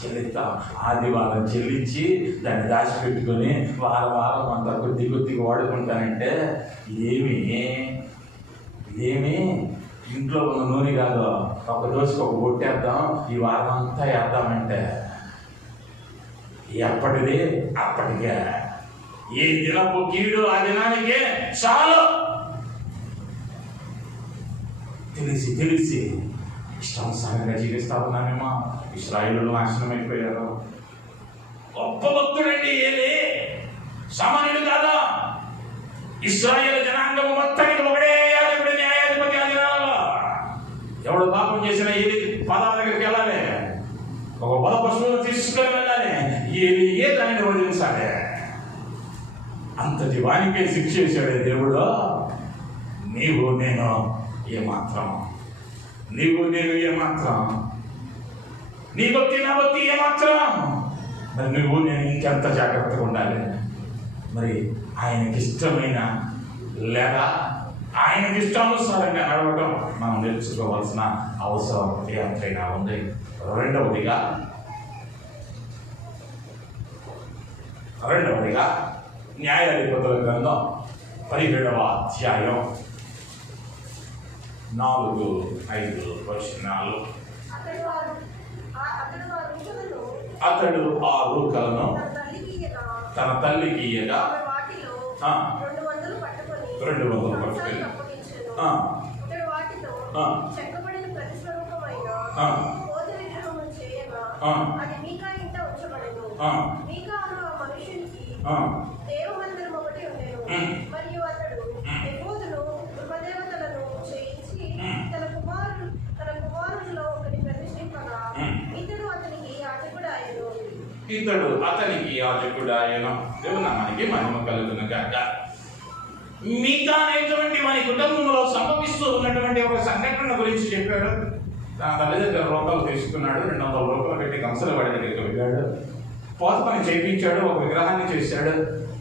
చెల్లిస్తాం. ఆదివారం చెల్లించి దాన్ని దాచిపెట్టుకొని వారం అంతా కొద్ది కొద్దిగా వాడుకుంటానంటే ఇదేమి ఇంట్లో ఉన్న నూనె కాదు. ఒక దోశకు ఒక కొట్టేద్దాం, ఈ వారం అంతా వేద్దామంటే ఎప్పటిది అప్పటికే. ఏ దినపు కీడు ఆ దినానికే చాలు. తెలిసి ఇష్టానుసారంగా జీవిస్తా ఉన్నామేమో. ఇశ్రాయేలు నాశనం అయిపోయారు. గొప్ప భక్తుడండి ఏలీ, సామాన్యుడు కాదా. ఇశ్రాయేలు జనాంగము మొత్తానికి ఒకడే యాజకుడు, న్యాయాధిపతి. ఆ దినాలలో ఎవడు పాపం చేసిన ఏలీ పాదాల దగ్గరికి వెళ్ళాలి, ఒక బల పశువును తీసుకొని వెళ్ళాలి, ఏలీయే దానిని వదిలించాలి. అంతటి వానికే శిక్ష చేశాడే దేవుడు. నీవు నేను ఏమాత్రం, నీవు నేను ఏమాత్రం, నీ భక్తి నా భక్తి ఏమాత్రం. మరి నువ్వు నేను ఇంకెంత జాగ్రత్తగా ఉండాలి. మరి ఆయనకి ఇష్టమైన లేదా ఆయనకి ఇష్టానుసారంగా నడవటం మనం నేర్చుకోవాల్సిన అవసరం ఎంతైనా ఉంది. రెండవదిగా న్యాయాధిపతుల గ్రంథం 17వ అధ్యాయం 4-5 వచనాలు. అతడు ఆ రూకలను తన తల్లికి ఇయ్యగా 200 పట్టుకొని మరియు అతడు ఎఫోదును ఉపదేవతలను చేయించి తన కుమారులలో ఒకటి ప్రతిష్ఠింపగా ఇతడు అతనికి యాజకుడాయను. దేవుని నామానికి మహిమ కలుగును గాక. మీకా అనేటువంటి మన కుటుంబంలో సంభవిస్తూ ఉన్నటువంటి ఒక సంఘటన గురించి చెప్పాడు. తన తల్లి దగ్గర రూపాయలు తీసుకున్నాడు. 200 రూపాయలు పెట్టి కంసల వాడి దగ్గరికి వెళ్ళాడు. పోత పని చేయించాడు, ఒక విగ్రహాన్ని చేశాడు.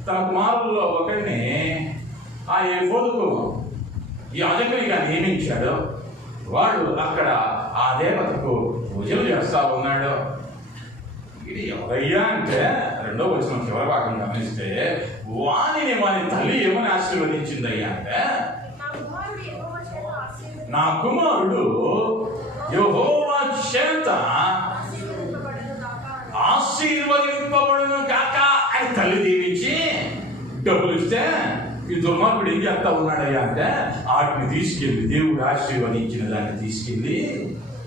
తన కుమారుల్లో ఒకరిని ఆ ఎఫోదుకు యాజకునిగా నియమించాడు. వాడు అక్కడ ఆ దేవతకు పూజలు చేస్తా ఉన్నాడు. ఇది ఎవరయ్యా అంటే 2వ వచనం చివరి భాగం గమనిస్తే వాని తల్లి ఏమని ఆశీర్వదించిందయ్యా అంటే, నా కుమారుడు యెహోవా చేత ఆశీర్వదింపబడును కాక అని తల్లి దీవించి డబ్బులు ఇస్తే ఈ దుర్మార్గుడు ఏం చేస్తా ఉన్నాడయ్యా అంటే వాటిని తీసుకెళ్ళి దేవుడు ఆశీర్వదించిన దాన్ని తీసుకెళ్ళి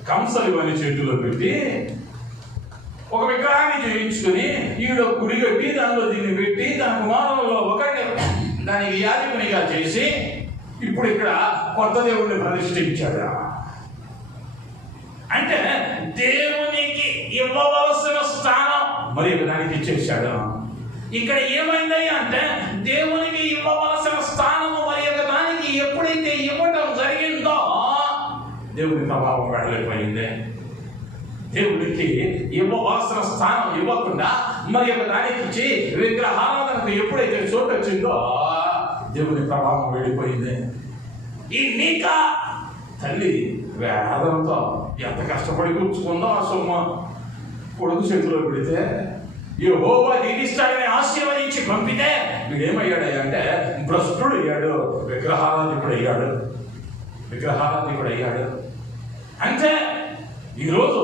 కంసలు అని చేతిలో పెట్టి ఒక విగ్రహాన్ని చేయించుకొని ఈడో కుడి కట్టి దానిలో దీన్ని పెట్టి తన కుమారులలో ఒకటి దానికి యాజకునిగా చేసి ఇప్పుడు ఇక్కడ కొత్త దేవుడిని ప్రతిష్ఠించాడు. అంటే దేవునికి ఇవ్వవలసిన స్థానం మరి దానికి ఇచ్చేసాడు. ఇక్కడ ఏమైందయ్యా అంటే దేవునికి ఇవ్వవలసిన స్థానము మరి దానికి ఎప్పుడైతే ఇవ్వటం జరిగిందో దేవుని ప్రభావం వెళ్ళిపోయింది. దేవుడికి ఇవ్వవలసిన స్థానం ఇవ్వకుండా మరి దానికి ఇచ్చి విగ్రహారాధనకు ఎప్పుడైతే చోటు వచ్చిందో దేవుని ప్రభావం వెళ్ళిపోయింది. ఈ మీకా తల్లి వేదనతో ఎంత కష్టపడి కూర్చుకుందో ఆ సొమ్ము కొడుకు చేతిలో పెడితే యెహోవా దీవిస్తాడని ఆశీర్వదించి పంపితే వీడేమయ్యాడు అంటే భ్రష్టుడు అయ్యాడు, విగ్రహారాధికుడు అయ్యాడు. అంటే ఈరోజు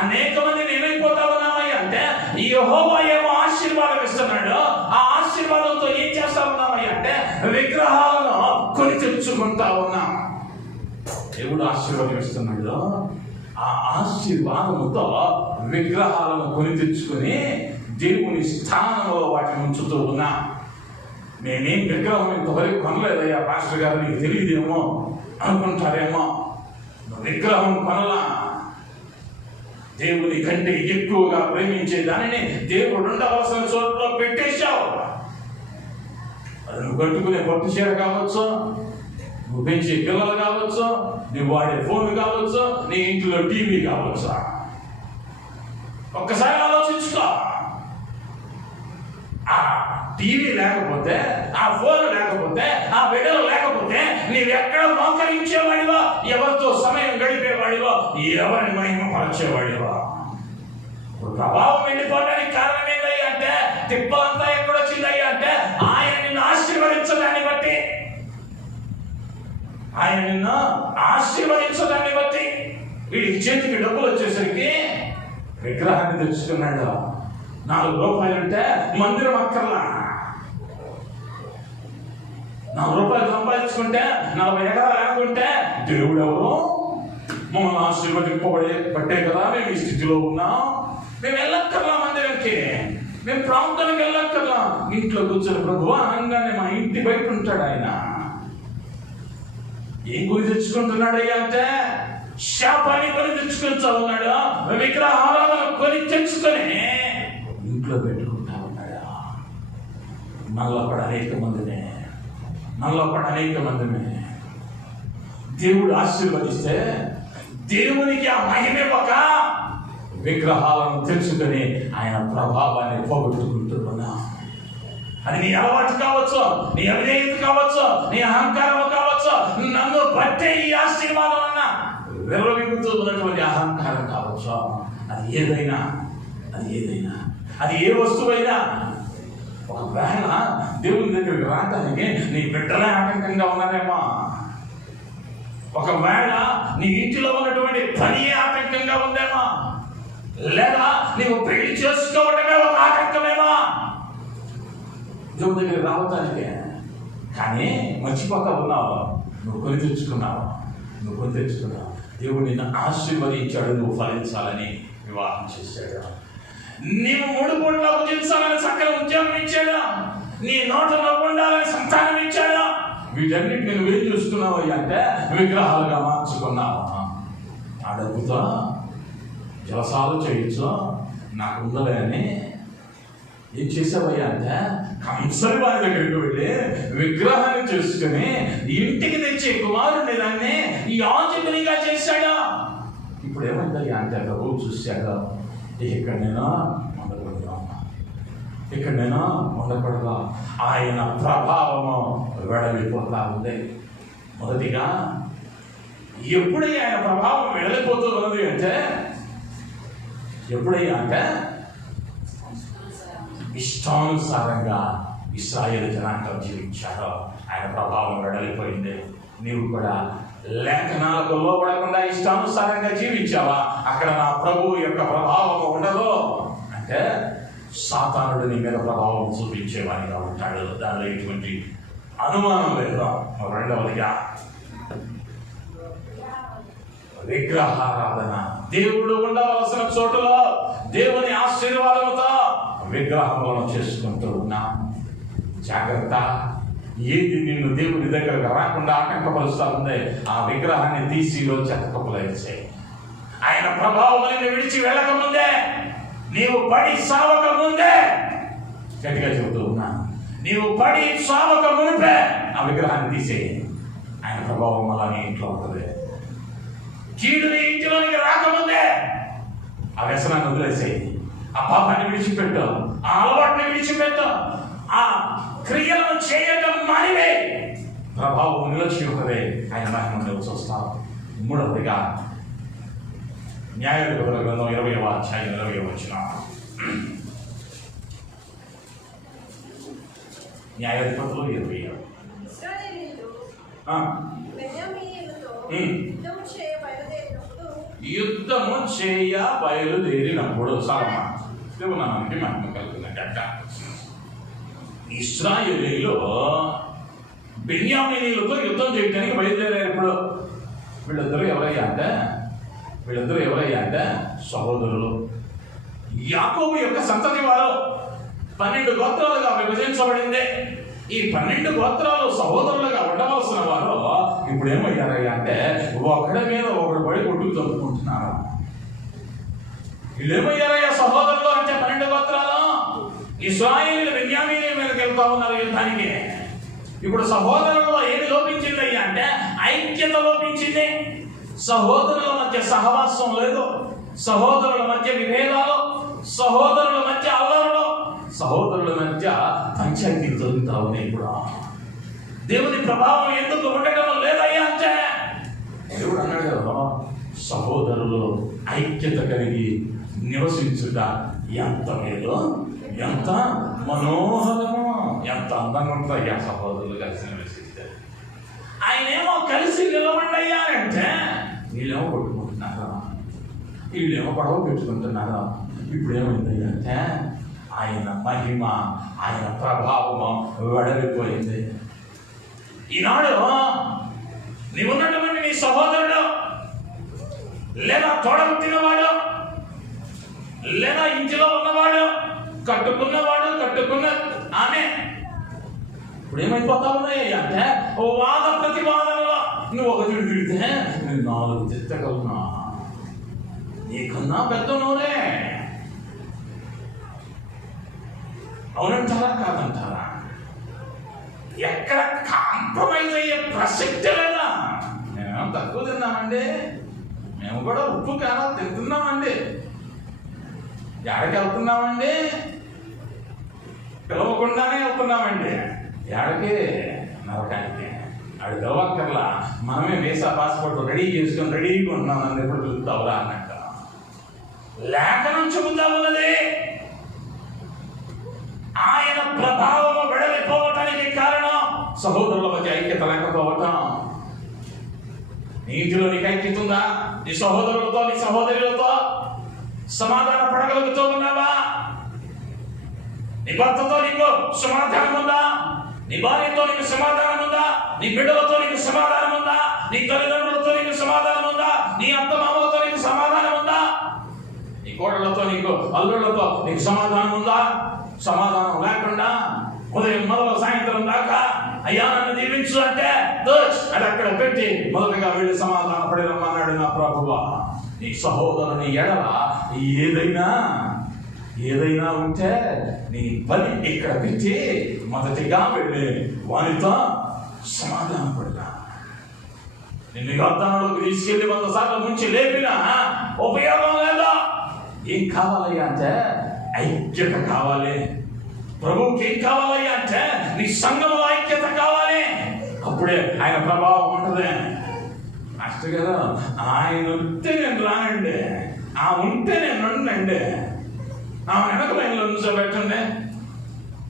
అనేక మందిని ఏమైపోతా ఉన్నామయ్యా అంటే యెహోవా ఏమో ఆశీర్వాదం ఇస్తున్నాడు, ఆ ఆశీర్వాదంతో ఏం చేస్తా ఉన్నామయ్యా అంటే విగ్రహాలను కొని తెచ్చుకుంటా ఉన్నాం. దేవుడు ఆశీర్వాదం ఇస్తున్నాడు, ఆ ఆశీర్వాదముతో విగ్రహాలను కొని తెచ్చుకుని దేవుని స్థానంలో వాటిని ఉంచుతూ ఉన్నాం. నేనేం విగ్రహం ఇంతవరకు కొనలేదయ్యా పాస్టర్ గారు, నీకు తెలియదేమో అనుకుంటారేమో. విగ్రహం కొనలా, దేవుని కంటే ఎక్కువగా ప్రేమించే దానిని దేవుడు ఉండవలసిన చోట్ల పెట్టేశావు. అది నువ్వు కట్టుకునే పట్టు చీర కావచ్చు, నువ్వు పెంచే పిల్లలు కావచ్చు, నువ్వు వాడే ఫోన్ కావచ్చు, నీ ఇంట్లో టీవీ కావచ్చు. ఒక్కసారి ఆలోచించుకో. ఆ టీవీ లేకపోతే, ఆ ఫోన్ లేకపోతే, ఆ బిడ్డలు లేకపోతే నీవెక్కడ మోకరించేవాడివో, ఎవరితో సమయం గడిపేవాడివో, ఎవరిని మహిమపరిచేవాడివో. ప్రభావం వెళ్ళిపోవడానికి కారణం ఏంటయ్యా అంటే తిప్పలంతా ఎక్కడొచ్చిందయ్యా అంటే ఆయన నిన్ను ఆశీర్వదించడాన్ని బట్టి, ఆయన నిన్ను ఆశీర్వదించడాన్ని బట్టి. వీడికి చేతికి డబ్బులు వచ్చేసరికి విగ్రహాన్ని తెచ్చుకున్నాడు. 4 రూపాయలుంటే మందిరం అక్కర్లా. 4 రూపాయలు సంపాదించుకుంటే 40 ఎకరాలు అనుకుంటే దేవుడు ఎవరు మమ్మల్ని ఆశీర్వదింపబడే పట్టే కదా మేము ఈ స్థితిలో ఉన్నాం. మేము వెళ్ళక్కర్లా మందిరంకి, మేము ప్రాంతానికి వెళ్ళక్కర్లా. ఇంట్లో కూర్చొని ప్రభువా అనగానే మా ఇంటి బయట ఉంటాడు ఆయన. ఏం కొని తెచ్చుకుంటున్నాడయ్యా అంటే శాపాన్ని కొని తెచ్చుకుంటా ఉన్నాడు, విగ్రహాలను కొని తెచ్చుకొని ఇంట్లో పెట్టుకుంటా ఉన్నాడు. నల్లపడ అనేక మందిని దేవుడు ఆశీర్వదిస్తే దేవునికి ఆ మహిమివ్వక విగ్రహాలను తెచ్చుకొని ఆయన ప్రభావాన్ని పోగొట్టుకుంటున్నా. అది నీ అలవాటు కావచ్చు, నీ అవిధేయత కావచ్చు, నీ అహంకారం కావచ్చు, నన్ను బట్టే ఈ ఆశీర్వాదం అన్న విర్రవీగుతూ ఉన్నటువంటి అహంకారం కావచ్చు. అది ఏదైనా అది ఏ వస్తువైనా ఒకవేళ దేవుని దగ్గరికి రావడానికి నీ బిడ్డలే ఆటంకంగా ఉన్నారేమో, ఒకవేళ నీ ఇంటిలో ఉన్నటువంటి పని ఆటంకంగా ఉందేమో, లేదా నీవు పెళ్లి చేసుకోవడమే ఒక ఆటంకమేమో దేవుని దగ్గరికి రావటానికి. కానీ మర్చిపోతా ఉన్నావు, నువ్వు కొని తెచ్చుకున్నావు. దేవుడు నిన్ను ఆశీర్వదించాడు, నువ్వు ఫలించాలని వివాహం చేశాడు. నీవు 3 పూటలా భుజించాలని చక్కని ఉద్యోగం ఇచ్చాడు, నీ నోట నవ్వు ఉండాలని సంతానం ఇచ్చాడు. వీటన్నిటిని నువ్వేం చూసుకున్నావు అంటే విగ్రహాలుగా మార్చుకున్నావు. ఆ డబ్బుతో జలసాలు చేయొచ్చు, నాకు ఉందలే అని ఏం చేసావయ్యా అంటే కంసరి వారి దగ్గరికి వెళ్ళి విగ్రహాన్ని చేసుకుని ఇంటికి తెచ్చే కుమారుని దాన్ని యాజకునిగా చేశాడు. ఇప్పుడు ఏమైందయ్యా అంటే ప్రభు చూశాడు, ఇక్కడ నేను ఉండకూడదు. ఆయన ప్రభావము వెడలిపోతా ఉంది. మొదటిగా ఎప్పుడైనా ఆయన ప్రభావం వెడలిపోతూ ఉన్నది అంటే ఇష్టానుసారంగా ఇశ్రాయేలు జనాంగం జీవించారో ఆయన ప్రభావం వెడలిపోయింది. నీవు కూడా లేఖనాలకు లోబడకుండా ఇష్టానుసారంగా జీవించావా, అక్కడ నా ప్రభువు యొక్క ప్రభావం ఉండదు అంటే సాతానుడు నీ మీద ప్రభావం చూపించేవాడిగా ఉంటాడు. దానిలో ఎటువంటి అనుమానం లేదు. రెండవదిగా విగ్రహారాధన. దేవుడు ఉండవలసిన చోటులో దేవుని ఆశీర్వాదముతో విగ్రహములను చేసుకుంటూ ఉన్నా. జాగ్రత్త. ఏది నిన్ను దేవుని దగ్గరకు రాకుండా ఆటంకపరుస్తా ఉంది, ఆ విగ్రహాన్ని తీసి చెత్తకప్పులేసే. ఆయన ప్రభావం నిన్ను విడిచి వెళ్ళకముందే, నీవు పడి సావక ముందే, గట్టిగా చెబుతూ ఉన్నా, నీవు పడి సావక మునిపే ఆ విగ్రహాన్ని తీసేయి. ఆయన ప్రభావం అలా నీ ఇంట్లో ఉంటుంది. కీడు నీ ఇంటిలోనికి రాకముందే ఆ వ్యసనాన్ని వదిలేసేయి. ఆ పాపాన్ని విడిచిపెట్టు, ఆ అలవాటుని విడిచిపెట్టు, ఆ క్రియలను చేయడం మానివే. ప్రభావం నిలిచి ఉన్నదే, ఆయన మహిమను చూస్తాం. మూడవదిగా న్యాయాధిపతుల గ్రంథం 20వ అధ్యాయం 20వ వచనం. న్యాయాధిపతులు 20. యుద్ధం యుద్ధము చేయ బయలుదేరినప్పుడు దేవునామానికి మహిమ కలుగునగాక. ఇశ్రాయేలీయులు బెన్యామీనీయులతో యుద్ధం చేయడానికి బయలుదేరారు. ఇప్పుడు వీళ్ళిద్దరూ ఎవరయ్యా అంటే సహోదరులు. యాకోబు యొక్క సంతతి వారు 12 గోత్రాలుగా విభజించబడింది. ఈ 12 గోత్రాలు సహోదరులుగా ఉండవలసిన వారు ఇప్పుడు ఏమయ్యారయ్యా అంటే ఒకడి మీద ఒకడు పడి కొట్టుకు చంపుకుంటున్నారు. వీళ్ళు ఏమయ్యారయ్యా సహోదరులు అంటే 12 గోత్రాలు ఇశ్రాయేలీయులు బెన్యామీనీయుల మీదకి వెళ్తా ఉన్నారు యుద్ధానికి. ఇప్పుడు సహోదరులలో ఏది లోపించిందయ్యా అంటే ఐక్యత లోపించింది. సహోదరుల మధ్య సహవాసం లేదు, సహోదరుల మధ్య విభేదాలు, సహోదరుల మధ్య అల్లరులు, సహోదరుల మధ్య పంచాయతీలు జరుగుతా ఉన్నాయి. ఇప్పుడు దేవుని ప్రభావం ఎందుకు ఉండటం లేదయ్యా అంటే దేవుడు అన్నాడు, సహోదరులు ఐక్యత కలిగి నివసించుట ఎంత మేలు, ఎంత మనోహరము, ఎంత అందంగా ఉంటాయ్యా సహోదరులు కలిసి నివసిస్తే. ఆయనేమో కలిసి నిలబడ్డయ్యా అంటే వీళ్ళేమో కొట్టుకుంటున్నారు, వీళ్ళేమో గొడవ పెట్టుకుంటున్నారు. ఇప్పుడు ఏమైందయ్యా అంటే ఆయన మహిమ, ఆయన ప్రభావము వెడలిపోయింది. ఈనాడు నీవున్నటువంటి నీ సహోదరుడు లేదా తోడబుట్టినవాడు లేదా ఇంటిలో ఉన్నవాడు, కట్టుకున్నవాడు, కట్టుకున్న ఆమె ఇప్పుడు ఏమైపోతా ఉన్నాయి అంటే వాద ప్రతివాదనలో నువ్వు ఒక తిడితే నేను 4 తిట్టగలనా, నీకన్నా పెద్ద నూనె. అవునంటారా కాదంటారా? ఎక్కడ కాంప్రమైజ్ అయ్యే ప్రసక్తి లేదా? మేము తక్కువ తిన్నామండి, మేము కూడా ఉప్పు కారం తింటున్నామండి. ఎక్కడికి వెళ్తున్నామండి? పిలవకుండానే వెళ్తున్నామండి. ఎక్కడికి? నరకానికి. ఆడు పిలవక్కర్లా, మనమే వీసా పాస్పోర్ట్ రెడీ చేసుకొని రెడీగా ఉన్నాం. నన్ను ఎప్పుడు పిలుస్తావురా అన్నట్టు లేఖనం చెబుతా ఉన్నది. ఆయన ప్రభావము వెడలిపోవటానికి కారణం సహోదరుల మధ్య ఐక్యత లేకపోవటం. నీ ఇంటిలో నీకు ఐక్యత ఉందా? నీ సహోదరులతో, నీ సహోదరులతో సమాధాన పడగలుగుతూ ఉన్నావా? నీ భర్తతో నీకు సమాధానం ఉందా? నీ భార్యతో నీకు సమాధానం ఉందా? నీ బిడ్డలతో నీకు సమాధానం ఉందా? నీ తల్లిదండ్రులతో నీకు సమాధానం ఉందా? నీ అత్త మామలతో నీకు సమాధానం ఉందా? నీ కోడళ్లతో, నీకు అల్లుళ్లతో నీకు సమాధానం ఉందా? సమాధానం లేకుండా ఉదయం మొదలు సాయంత్రం దాకా అయ్యా నన్ను దీవించు అంటే అది అక్కడ పెట్టి మొదటగా వెళ్ళి సమాధానం పడిరమ్మన్నాడు నా ప్రభువా. నీ సహోదరుని ఎడల ఏదైనా ఉంటే నీ బలి ఇక్కడ పెట్టి మొదటిగా వెళ్ళి వానితో సమాధాన పడినా. నిన్ను యోర్దానులోకి తీసుకెళ్లి 100 సార్లు ముంచి లేపినా ఉపయోగం లేదా? ఏం కావాలయ్యా అంటే ఐక్యత కావాలి. ప్రభువుకి ఏం కావాలయ్యా అంటే నీ సంఘంలో ఐక్యత కావాలి. అప్పుడే ఆయన ప్రభావం ఉంటుంది. మాస్టర్ గారు ఆయన ఉంటే నేను రానండి, ఆ ఉంటే నేను రండి, ఆమె వెనక లైన్లో కూర్చోబెట్టండి,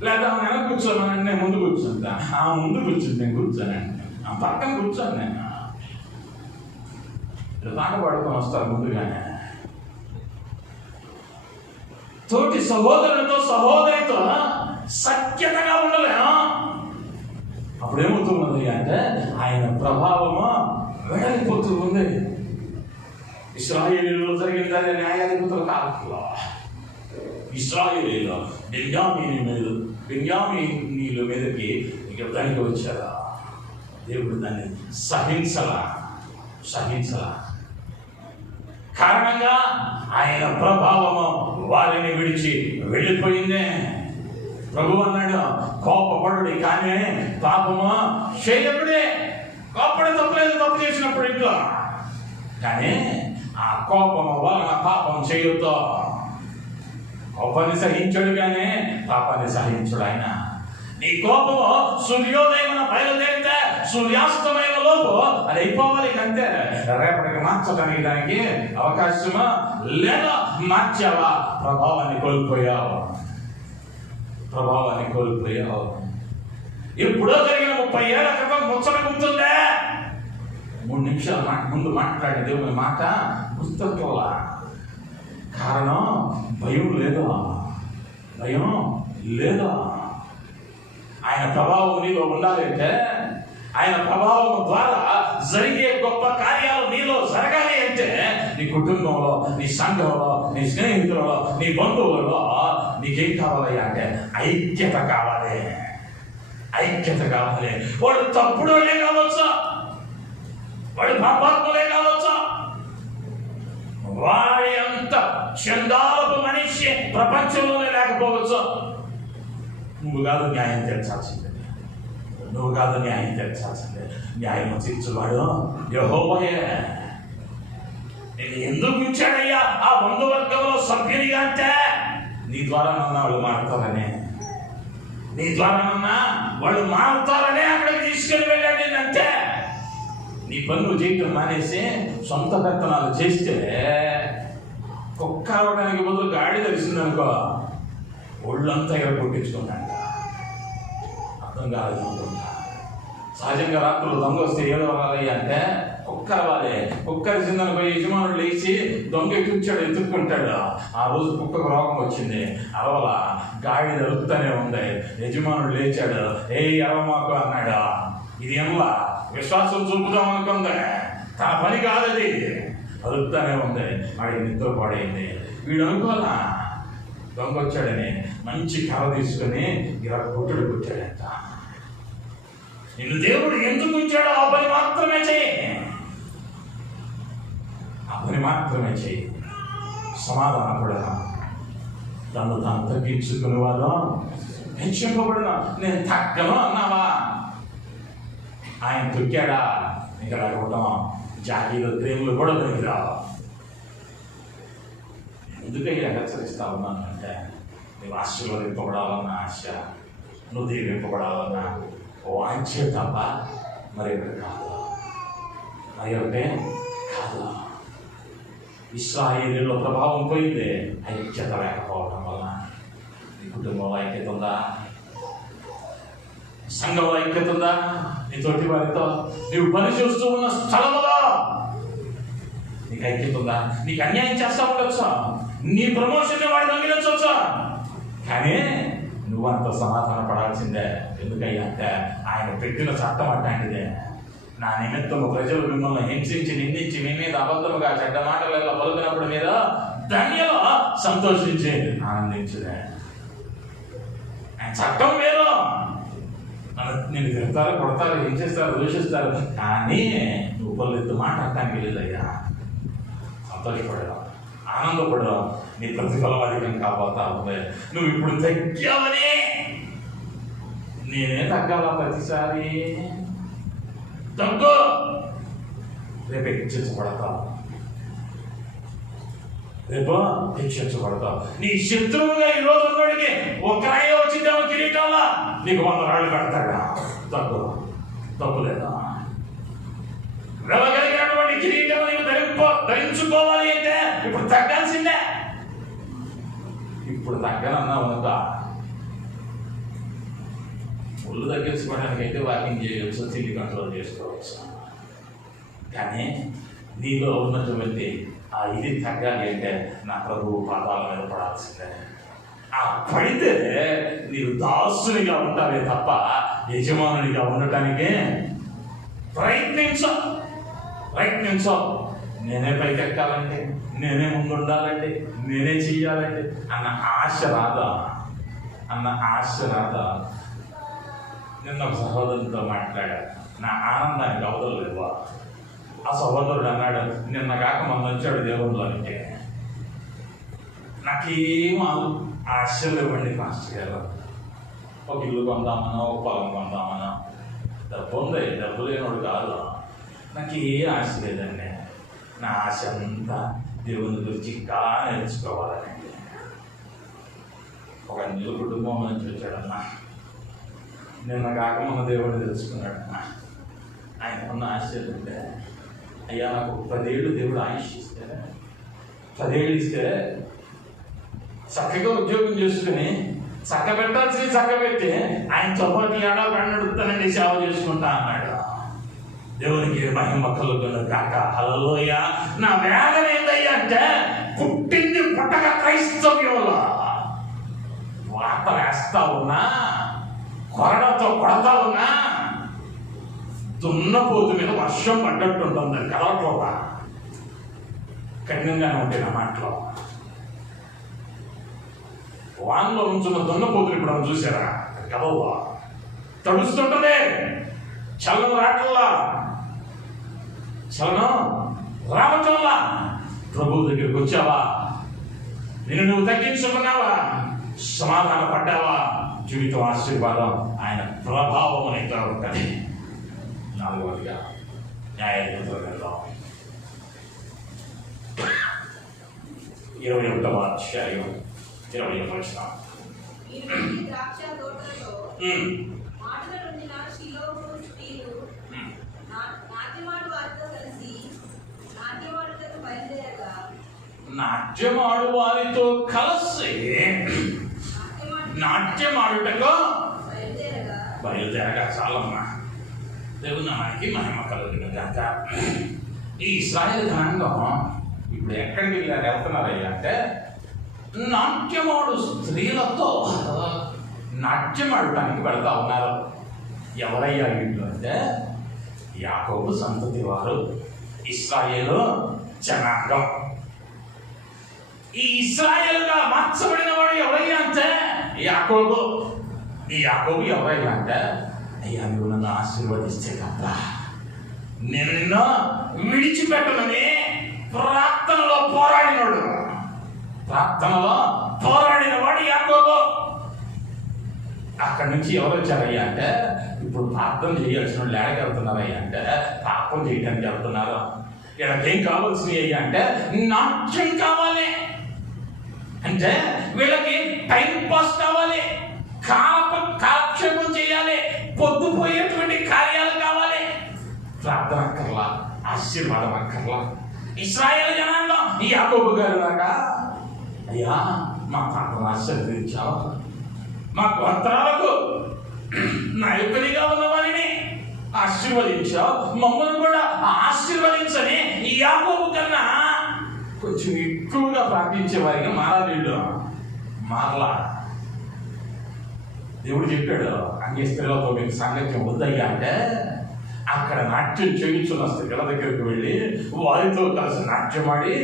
లేదా ఆమె వెనక కూర్చోమనండి, నేను ముందు కూర్చుంటా. ఆ ముందు కూర్చుంటే నేను కూర్చోనండి, ఆ పక్కన కూర్చోను. నేను పాట పాడుకొని వస్తారు ముందుగానే. తోటి సహోదరునితో సహోదరితో సఖ్యతగా ఉండలేము. అప్పుడు ఏమవుతున్నది అంటే ఆయన ప్రభావము వెడలిపోతూ ఉంది. ఇశ్రాయేలీయులలో జరిగింది న్యాయాధిపతుల కాలంలో. ఇశ్రాయేలీయులు బెన్యామీనీయుల మీదకి యుద్ధానికి వచ్చారా? దేవుడు దాన్ని సహించలా. కారణంగా ఆయన ప్రభావము వారిని విడిచి వెళ్ళిపోయిందే. ప్రభు అన్నాడు, కోపపడుడి కానీ పాపము చేయకుడే. కోపడి తప్పలేదు, తప్పు చేసినప్పుడు ఇంట్లో, కానీ ఆ కోపము వలన పాపం చేయొద్దు. కోపాన్ని సహించడు కానీ పాపాన్ని సహించుడు ఆయన. నీ కోపము సూర్యోదయం బయలుదేరితే సూర్యాస్తమైన లోపు అది అయిపోవాలి కంటే రేపటికి మార్చడానికి దానికి అవకాశమా లేదా? మార్చావా? ప్రభావాన్ని కోల్పోయావు. ఎప్పుడో జరిగిన 30 ఏళ్ల క్రితం ముచ్చట గుర్తుందే? 3 నిమిషాల ముందు మాట్లాడే దేవుని మాట గుర్తొక్కలా. కారణం భయం లేదా? భయం లేదా? ఆయన ప్రభావం నీలో ఉండాలంటే, ఆయన ప్రభావం ద్వారా జరిగే గొప్ప కార్యాలు నీలో జరగాలి అంటే, నీ కుటుంబంలో, నీ సంఘంలో, నీ స్నేహితులలో, నీ బంధువులలో నీకేం కావాలి అంటే ఐక్యత కావాలి. ఐక్యత కావాలి. వాడు తప్పుడోలే కావచ్చు, వాడు పాపాత్ములే కావచ్చు, వాడి అంత చందాలపు మనిషి ప్రపంచంలోనే లేకపోవచ్చు. నువ్వు కాదు న్యాయం తీర్చాల్సిందే. నువ్వు కాదు న్యాయం తీర్చాల్సిందే. న్యాయం తీర్చువాడు యెహోవాయే. నేను ఎందుకు ఉంచాడయ్యా ఆ బంధువర్గంలో సభ్యునిగా అంటే, నీ ద్వారా నన్నా వాళ్ళు మారుతారనే, నీ ద్వారా నన్నా వాళ్ళు మారుతారనే అక్కడికి తీసుకెళ్ళి వెళ్ళాడు. నేనంటే నీ పనులు చేయటం మానేసి సొంత పెత్తనాలు చేస్తే కుక్క అవ్వడానికి బదులు గాడి తెలిసిందనుకో, ఒళ్ళంతా ఇక్కడ కొట్టించుకున్నాక అర్థం కాలేదు అనుకుంటా. సహజంగా రాత్రులు దొంగ వస్తే ఏడవాలి అంటే కుక్క అవ్వాలి. కుక్క అరిసిందనుకో యజమానుడు లేచి దొంగ ఎత్తుక్కుంటాడు. ఆ రోజు కుక్కకు రోగం వచ్చింది, అరవల గాడి దొరుకుతూనే ఉంది. యజమానుడు లేచాడు, అరవమాకు అన్నాడు. ఇది ఏమలా విశ్వాసం చూపుదాం అనుకుంది, తన పని కాదది, అరుపుతానే ఉంది. వాడికి నిద్ర పాడైంది. వీడు అనుకోవాలా దొంగ వచ్చాడని మంచి కర్ర తీసుకొని ఇలా కొట్టుడు కొట్టాడంట. నిన్ను దేవుడు ఎందుకు ఉంచాడో ఆ పని మాత్రమే చెయ్యి, ఆ పని మాత్రమే చెయ్యి. సమాధాన పడదా, తను తాను తగ్గించుకునే వాడు హెచ్చింపబడిన. నేను తగ్గను అన్నావా? ఆయన తొక్కాడా? ఇంకా రావడం జాకీలో ప్రేమలు కూడా పనికిరావు. ఎందుకయ్యా హెచ్చరిస్తా ఉన్నాను అంటే, నువ్వు ఆశీర్వదింపబడాలన్న ఆశ, నువ్వు దీవింపబడాలన్న వాంఛ తప్ప మరి ఒకటి కాదు, మరి ఒకటే కాదు. ఇశ్రాయేలులో ప్రభావం పోయింది ఐక్యత లేకపోవడం వల్ల. నీ కుటుంబంలో ఐక్యత ఉందా? సంఘంలో ఐక్యత ఉందా? నీ తోటి వారితో నీవు పని చూస్తూ ఉన్న స్థలంలో నీకు ఐక్యత ఉందా? నీకు అన్యాయం చేస్తా ఉండొచ్చు, నీ ప్రమోషన్ వాడు దొంగిలించవచ్చు, కానీ నువ్వంత సమాధాన పడాల్సిందే. ఎందుకయ్యా అంటే ఆయన పెట్టిన చట్టం అట్లాంటిదే. నా నిమిత్తము ప్రజలు మిమ్మల్ని హింసించి నిందించి మీ మీద అబద్ధముగా చెడ్డ మాటలలో పలుకున్నప్పుడు మీద ధన్యలో సంతోషించి ఆనందించదే. ఆయన చట్టం వేరు. నేను తిడతారు, కొడతారు, హింసిస్తారు, దూషిస్తారు, కానీ నువ్వు పల్లెత్తు మాట అంటానికి లేదయ్యా. సంతోషపడడం, ఆనందపడడం, నీ ప్రతిఫలం అధికం కాబోతా ఉంది. నువ్వు ఇప్పుడు తగ్గావని నేనే తగ్గాల ప్రతిసారి తగ్గు, రేపు హెచ్చరించబడతావు, రేపు హెచ్చరించబడతావు. నీ శత్రువుగా ఈ రోజు ఉన్నోడికి ఒక రాయి వచ్చిద్దాము కిరీటంలా నీకు 100 రాళ్ళు కడతాడా? తగ్గు, తప్పులేదా? వెళ్ళగలిగినటువంటి కిరీటం నీకు ధరించుకోవాలి అంటే ఇప్పుడు తగ్గాల్సిందే. ఇప్పుడు తగ్గనన్నావు అనుక ఒళ్ళు తగ్గించుకోవడానికి అయితే వాకింగ్ చేయవచ్చు, తిండి కంట్రోల్ చేసుకోవచ్చు, కానీ నీలో ఉన్నటువంటి ఆ ఇది తగ్గాలి అంటే నా ప్రభువు పాదాల మీద పడాల్సిందే. ఆ పడితే నీవు దాసునిగా ఉంటావే తప్ప యజమానునిగా ఉండటానికే ప్రయత్నించు. నేనే పైకెక్కాలంటే, నేనే ముందుండాలంటే, నేనే చెయ్యాలంటే అన్న ఆశ రాదా? నిన్న ఒక సహోదరునితో మాట్లాడా, నా ఆనందానికి అవధులు లేవా? ఆ సహోదరుడు అన్నాడు, నిన్న కాక మొన్న వచ్చాడు దేవుళ్ళకి, నాకేం ఆశలు ఇవ్వండి మాస్టర్ గారు. ఒక ఇల్లు కొందామనో, ఒక పొలం కొందామనో, డబ్బు ఉంది, డబ్బు లేనివాడు కాదు, నాకు ఏ ఆశ లేదండి. నా ఆశ అంతా దేవుని గురించి ఇంకా నేర్చుకోవాలండి. ఒక నీళ్ళ కుటుంబం నుంచి వచ్చాడన్నా, నిన్న కాక మన దేవుడిని తెలుసుకున్నాడన్నా. ఆయన ఉన్న ఆశ ఏంటంటే, అయ్యా నాకు 10 ఏళ్ళు దేవుడు ఆయుష్ ఇస్తే, 10 ఏళ్ళు ఇస్తే చక్కగా ఉద్యోగం చేసుకుని చక్క పెట్టాల్సి చక్క పెట్టి ఆయనతో పాటు ఏడాది నడుపుతానండి, సేవ చేసుకుంటా అన్నాడు. దేవునికి మహిమ కలుగును గాక. హల్లెలూయా. నా వేదన ఏందయ్యా అంటే పుట్టింది పుట్టక క్రైస్తవ్యంలో వాత వేస్తా ఉన్నా, కొరడతో కొడతా ఉన్నా, దున్నపోతు మీద వర్షం పడ్డట్టు ఉంటుంది. కలవట్లోక కఠినంగానే ఉంటాయి నా మాటలో. వానలో ఉంచున్న దున్నపోతులు ఇప్పుడు మనం చూసారా? కలవా తడుస్తుంటదే, చలనం రావటంలా, చలనం రావటంలా. ప్రభువు దగ్గరికి వచ్చావా? నిన్ను నువ్వు తగ్గించుకున్నావా? సమాధాన పడ్డావా? జీవితం ఆశీర్వాదం, ఆయన ప్రభావం అనేది ఉంటుంది. 4వదిగా న్యాయాధిపతుల గ్రంథం 21వ అధ్యాయం 20వ వచనం. ద్రాక్ష తోటలలో మాటల నుండిన శిలోహు స్త్రీలు నాట్యమాడు వారితో కలిసి నాట్యమాడుటకు బయలుదేరగా, నాట్యమాడు వారితో కలిసి నాట్యమాడుటకు బయలుదేరగా చాలమ్మా. దేవుని నామానికి మహిమ కలుగును గాక. ఈ ఇశ్రాయేలు జనాంగం ఇప్పుడు ఎక్కడికి వెళ్తున్నారయ్యా అంటే నాట్యమాడు స్త్రీలతో నాట్యమాడటానికి వెళ్తా ఉన్నారు. ఎవరయ్యా వీళ్ళు అంటే యాకోబు సంతతి వారు, ఇశ్రాయేలు జనాంగం. ఈ ఇశ్రాయేలుగా మార్చబడిన వాడు ఎవరయ్యా అంటే యాకోబు. ఈ యాకోబు ఎవరయ్యా అంటే, అయ్యా నువ్వు నన్ను ఆశీర్వదిస్తే తప్ప నేను నిన్ను విడిచిపెట్టనని ప్రార్థనలో పోరాడినవాడు. ప్రార్థనలో పోరాడిన వాడు యాకోబు. అక్కడి నుంచి ఎవరు వచ్చారయ్యా అంటే, ఇప్పుడు ప్రార్థన చేయాల్సిన వాళ్ళు ఎక్కడికి వెళ్తున్నారయ్యా అంటే ప్రార్థన చేయడానికి వెళ్తున్నారు. వీళ్ళకేం కావాల్సినవి అయ్యా అంటే నాట్యం కావాలి, అంటే వీళ్ళకి టైం పాస్ కావాలి, కాలక్షేపం చేయాలి, పొద్దుపోయేటువంటి కార్యాలు కావాలి. ప్రార్థన అక్కర్లా, ఆశీర్వాదం అక్కర్లా. ఇశ్రాయేలు జనాంగం ఈ యాకోబు గారు లాగా, అయ్యా మా ప్రార్థన ఆశీర్వదించావు, మా గోత్రాలకు నాయకునిగా ఉన్నవారిని ఆశీర్వదించావు, మమ్మల్ని కూడా ఆశీర్వదించని ఈ యాకోబు కన్నా కొంచెం ఎక్కువగా ప్రార్థించే వారికి మారాలీళ్ళు మారలా. దేవుడు చెప్పాడు, అన్ని స్త్రీలతో మీకు సాంగత్యం వద్దయ్యా అంటే అక్కడ నాట్యం చేయించున్న స్త్రీల దగ్గరికి వెళ్ళి వారితో కలిసి నాట్యమాడి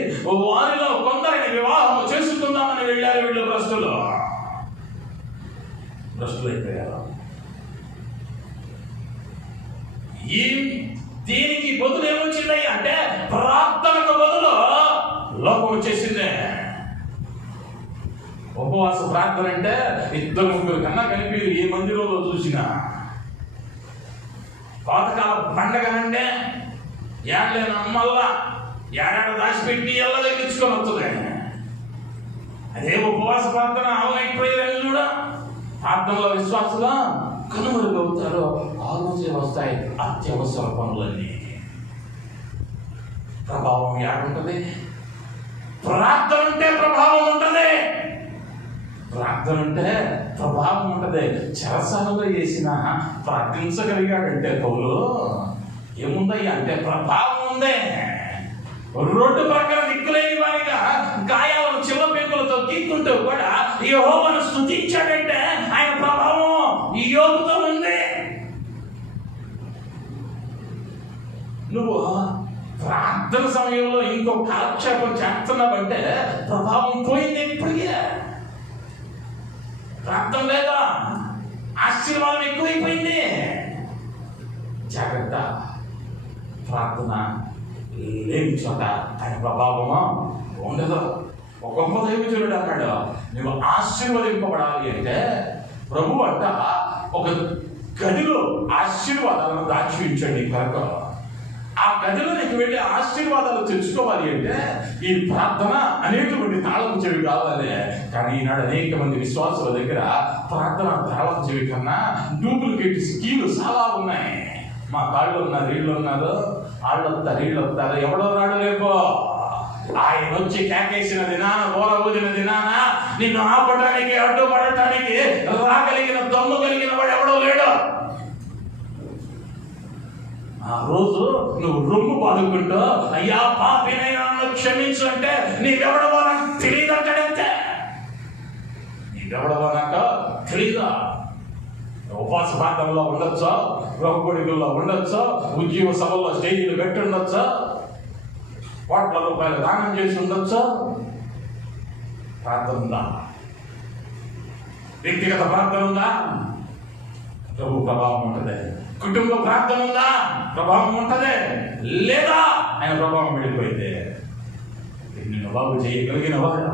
వారిలో కొందరిని వివాహం చేసుకుందామని వెళ్ళారు. వీళ్ళు భ్రష్టులు అయిపోయారు. ఈ దీనికి బదులు ఏమొచ్చిందయ్యా అంటే ప్రార్థనకు బదులు లోపం వచ్చేసిందే. ఉపవాస ప్రార్థన అంటే 2-3 కన్నా కలిపి ఏ మందిరంలో చూసినా పాతకాల పండగనంటే ఏడలేని అమ్మల్లా ఏడాడ దాచిపెట్టి ఎల్ల తగ్గించుకొని వస్తుంది. అదే ఉపవాస ప్రార్థన ఆన్లైన్ ప్రేయర్ కూడా ప్రార్థనలో విశ్వాసంగా కనుమరుగవుతారు. ఆ రోజే వస్తాయి అత్యవసర పనులన్నీ. ప్రభావం ఏడుంటుంది? ప్రార్థన ఉంటే ప్రభావం ఉంటుంది. ప్రార్థన ఉంటే ప్రభావం ఉంటుంది. చెరసాలలో వేసిన ప్రార్థించగలిగాడంటే పౌలు ఏముందయ్యా అంటే ప్రభావం ఉంది. రోడ్డు పక్కన దిక్కులేని వారిగా గాయాలను చిన్న పెంకులతో గీక్కుంటూ కూడా యెహోవాను స్తుతించాడంటే ఆయన ప్రభావం ఈ యోగుతో ఉంది. నువ్వు ప్రార్థన సమయంలో ఇంకో కాలక్షేపం చేస్తున్నావంటే ప్రభావం పోయింది. ఇప్పటికే ప్రార్థన లేదా, ఆశీర్వాదం ఎక్కువైపోయింది. జాగ్రత్త. ప్రార్థన లేని చోట ఆయన ప్రభావము ఉండదు. ఒక గొప్ప దైవజనుడు అన్నాడు, నువ్వు ఆశీర్వదింపబడాలి అంటే ప్రభు అంట ఒక గదిలో ఆశీర్వాదాలను దాచి ఉంచండి కనుక ఆ గదిలో నీకు వెళ్ళి ఆశీర్వాదాలు తెచ్చుకోవాలి అంటే ఈ ప్రార్థన అనేటువంటి తాళపు చెవి కావాలి. కానీ ఈనాడు అనేక మంది విశ్వాసుల దగ్గర ప్రార్థన తాళపు చెవి కన్నా డూప్లికేట్ స్కీలు చాలా ఉన్నాయి. మా కాళ్ళు ఉన్నారు, వీళ్ళు ఉన్నారు, వాళ్ళు వస్తారు, వీళ్ళు వస్తారు, ఎవడో రాడు రేపో ఆయన వచ్చి కేకేసిన దినాన, బోర ఊదిన దినాన నిన్ను ఆపడానికి అడ్డుపడటానికి రాగలిగిన దమ్ము కలిగిన వాడు ఎవడో లేడు. ఆ రోజు నువ్వు రొమ్ము పాడుకుంటూ అయ్యా పాపినైనా నన్ను క్షమించు అంటే నీవెవడవో నాకు తెలియదు అంటాడంతే. నీవెవడవో నాకు తెలీదా? ఉపవాస ప్రాంతంలో ఉండొచ్చో, గృహగుడిలో ఉండొచ్చో, ఉద్యోగ సభల్లో స్టేజీలు పెట్టి ఉండొచ్చో, కోట్ల రూపాయలు దానం చేసి ఉండొచ్చో. ప్రార్థన ఉందా? వ్యక్తిగత ప్రార్థన ఉందా? ప్రభు ప్రభావం ఉంటుంది. కుటుంబ ప్రార్థన ఉందా? ప్రభావం ఉంటుంది. లేదా ఆయన ప్రభావం వెళ్ళిపోయింది. నిన్ను బాగు చేయగలిగిన వాడు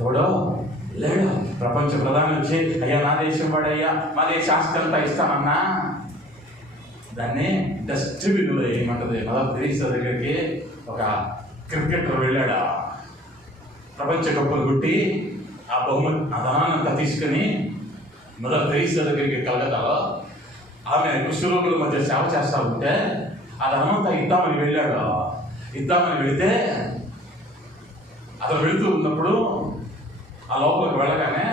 ఎవడో లేడు. ప్రపంచ ప్రధాని వచ్చి అయ్యా నా దేశం వాడయ్యా మా దేశ ఆస్తి అంతా ఇస్తామన్నా దాన్ని డస్ట్బిన్లో వేయమంటది. మదర్ తెరీసా దగ్గరికి ఒక క్రికెటర్ వెళ్ళాడు. ప్రపంచ కప్పులు కొట్టి ఆ బహుమతి ఆ ధనాన్నంతా తీసుకుని మదర్ తెరీసా దగ్గరికి కలగతాలో ఆమె కుష్ఠరోగుల మధ్య సేవ చేస్తూ ఉంటే ఆ ధనమంతా ఇద్దామని వెళ్ళాడు. ఇద్దామని వెళితే అతను వెళుతూ ఉన్నప్పుడు ఆ లోపలికి వెళ్ళగానే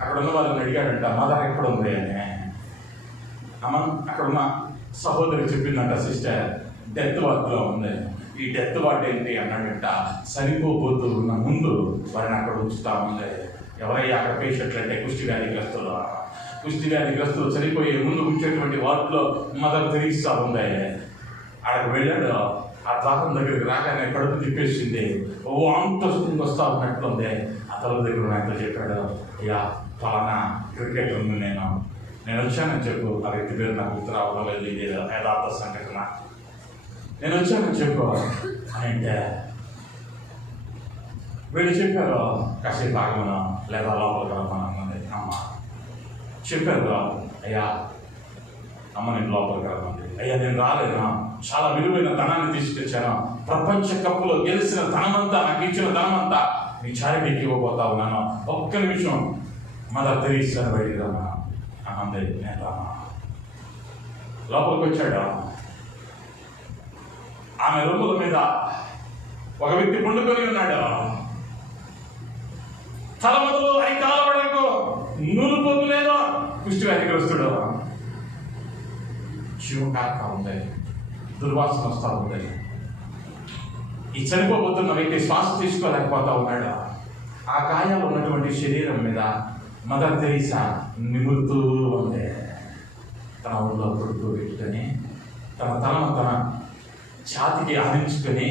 అక్కడ ఉన్న వాళ్ళని అడిగాడంట, మదర్ ఎక్కడ ఉంది అని. అక్కడ ఉన్న సహోదరి చెప్పిందంట, సిస్టర్ డెత్ వార్డులో ఉంది. ఈ డెత్ వార్డు ఏంటి అన్నాడంట, చనిపోబోతూ ఉన్న ముందు వారిని అక్కడ ఉంచుతా ఉంది. ఎవరయ్యా అక్కడ పేషెంట్లు అంటే కుష్టి వ్యాధిగ్రస్తులు. కుష్టి వ్యాధిగ్రస్తులు చనిపోయే ముందు ఉంచేటువంటి వార్డులో మదర్ తెరీసా ఉంది. అక్కడికి వెళ్ళాడు. ఆ ద్వారం దగ్గరికి రాగానే కడుపు తిప్పేసింది. వాంతో వస్తా ఉన్నట్లుంది. ఆ తలుపు దగ్గర నాయకులు చెప్పాడు, అయ్యా ఫలానా క్రికెట్ ఉంది, నేను వచ్చానని చెప్పు. ఆ వ్యక్తి పేరు నాకు గుర్తు రావడం లేదు, ఇది యథార్థ సంఘటన. నేను వచ్చానని చెప్పు అని అంటే వీళ్ళు చెప్పారు, కాసేపు ఆగమను లేదా లోపలికి రమ్మని అన్నది అమ్మ. చెప్పారు, అయ్యా అమ్మ నేను లోపలికి రమ్మంది. అయ్యా నేను రాలేను, చాలా విలువైన ధనాన్ని తీసుకొచ్చాను, ప్రపంచ కప్పులో గెలిచిన ధనమంతా, నాకు ఇచ్చిన ధనమంతా నీ చారిటీకి ఇవ్వబోతా ఉన్నాను, ఒక్క నిమిషం మదర్ తెరీసా బయటికి రమ్మా అన్నది. నేను రామా. లోపలికి వచ్చాడు. ఆమె రొమ్ముల మీద ఒక వ్యక్తి పండుకొని ఉన్నాడు. తల మొదలు అరికాల వరకు నూలుపోగు లేదు. కుష్టి వ్యాధిగ్రస్తుడు. శివకార్త ఉంది, దుర్వాసన వస్తూ ఉంది. ఈ చనిపోబోతున్న వ్యక్తి శ్వాస తీసుకోలేకపోతా ఉన్నాడు. ఆ గాయాలు ఉన్నటువంటి శరీరం మీద మదర్ తెరీసా నిమురుతూ ఉంది. తన ఊళ్ళో కొడుకు పెట్టుకొని తన తలను తన ఛాతికి ఆనించుకొని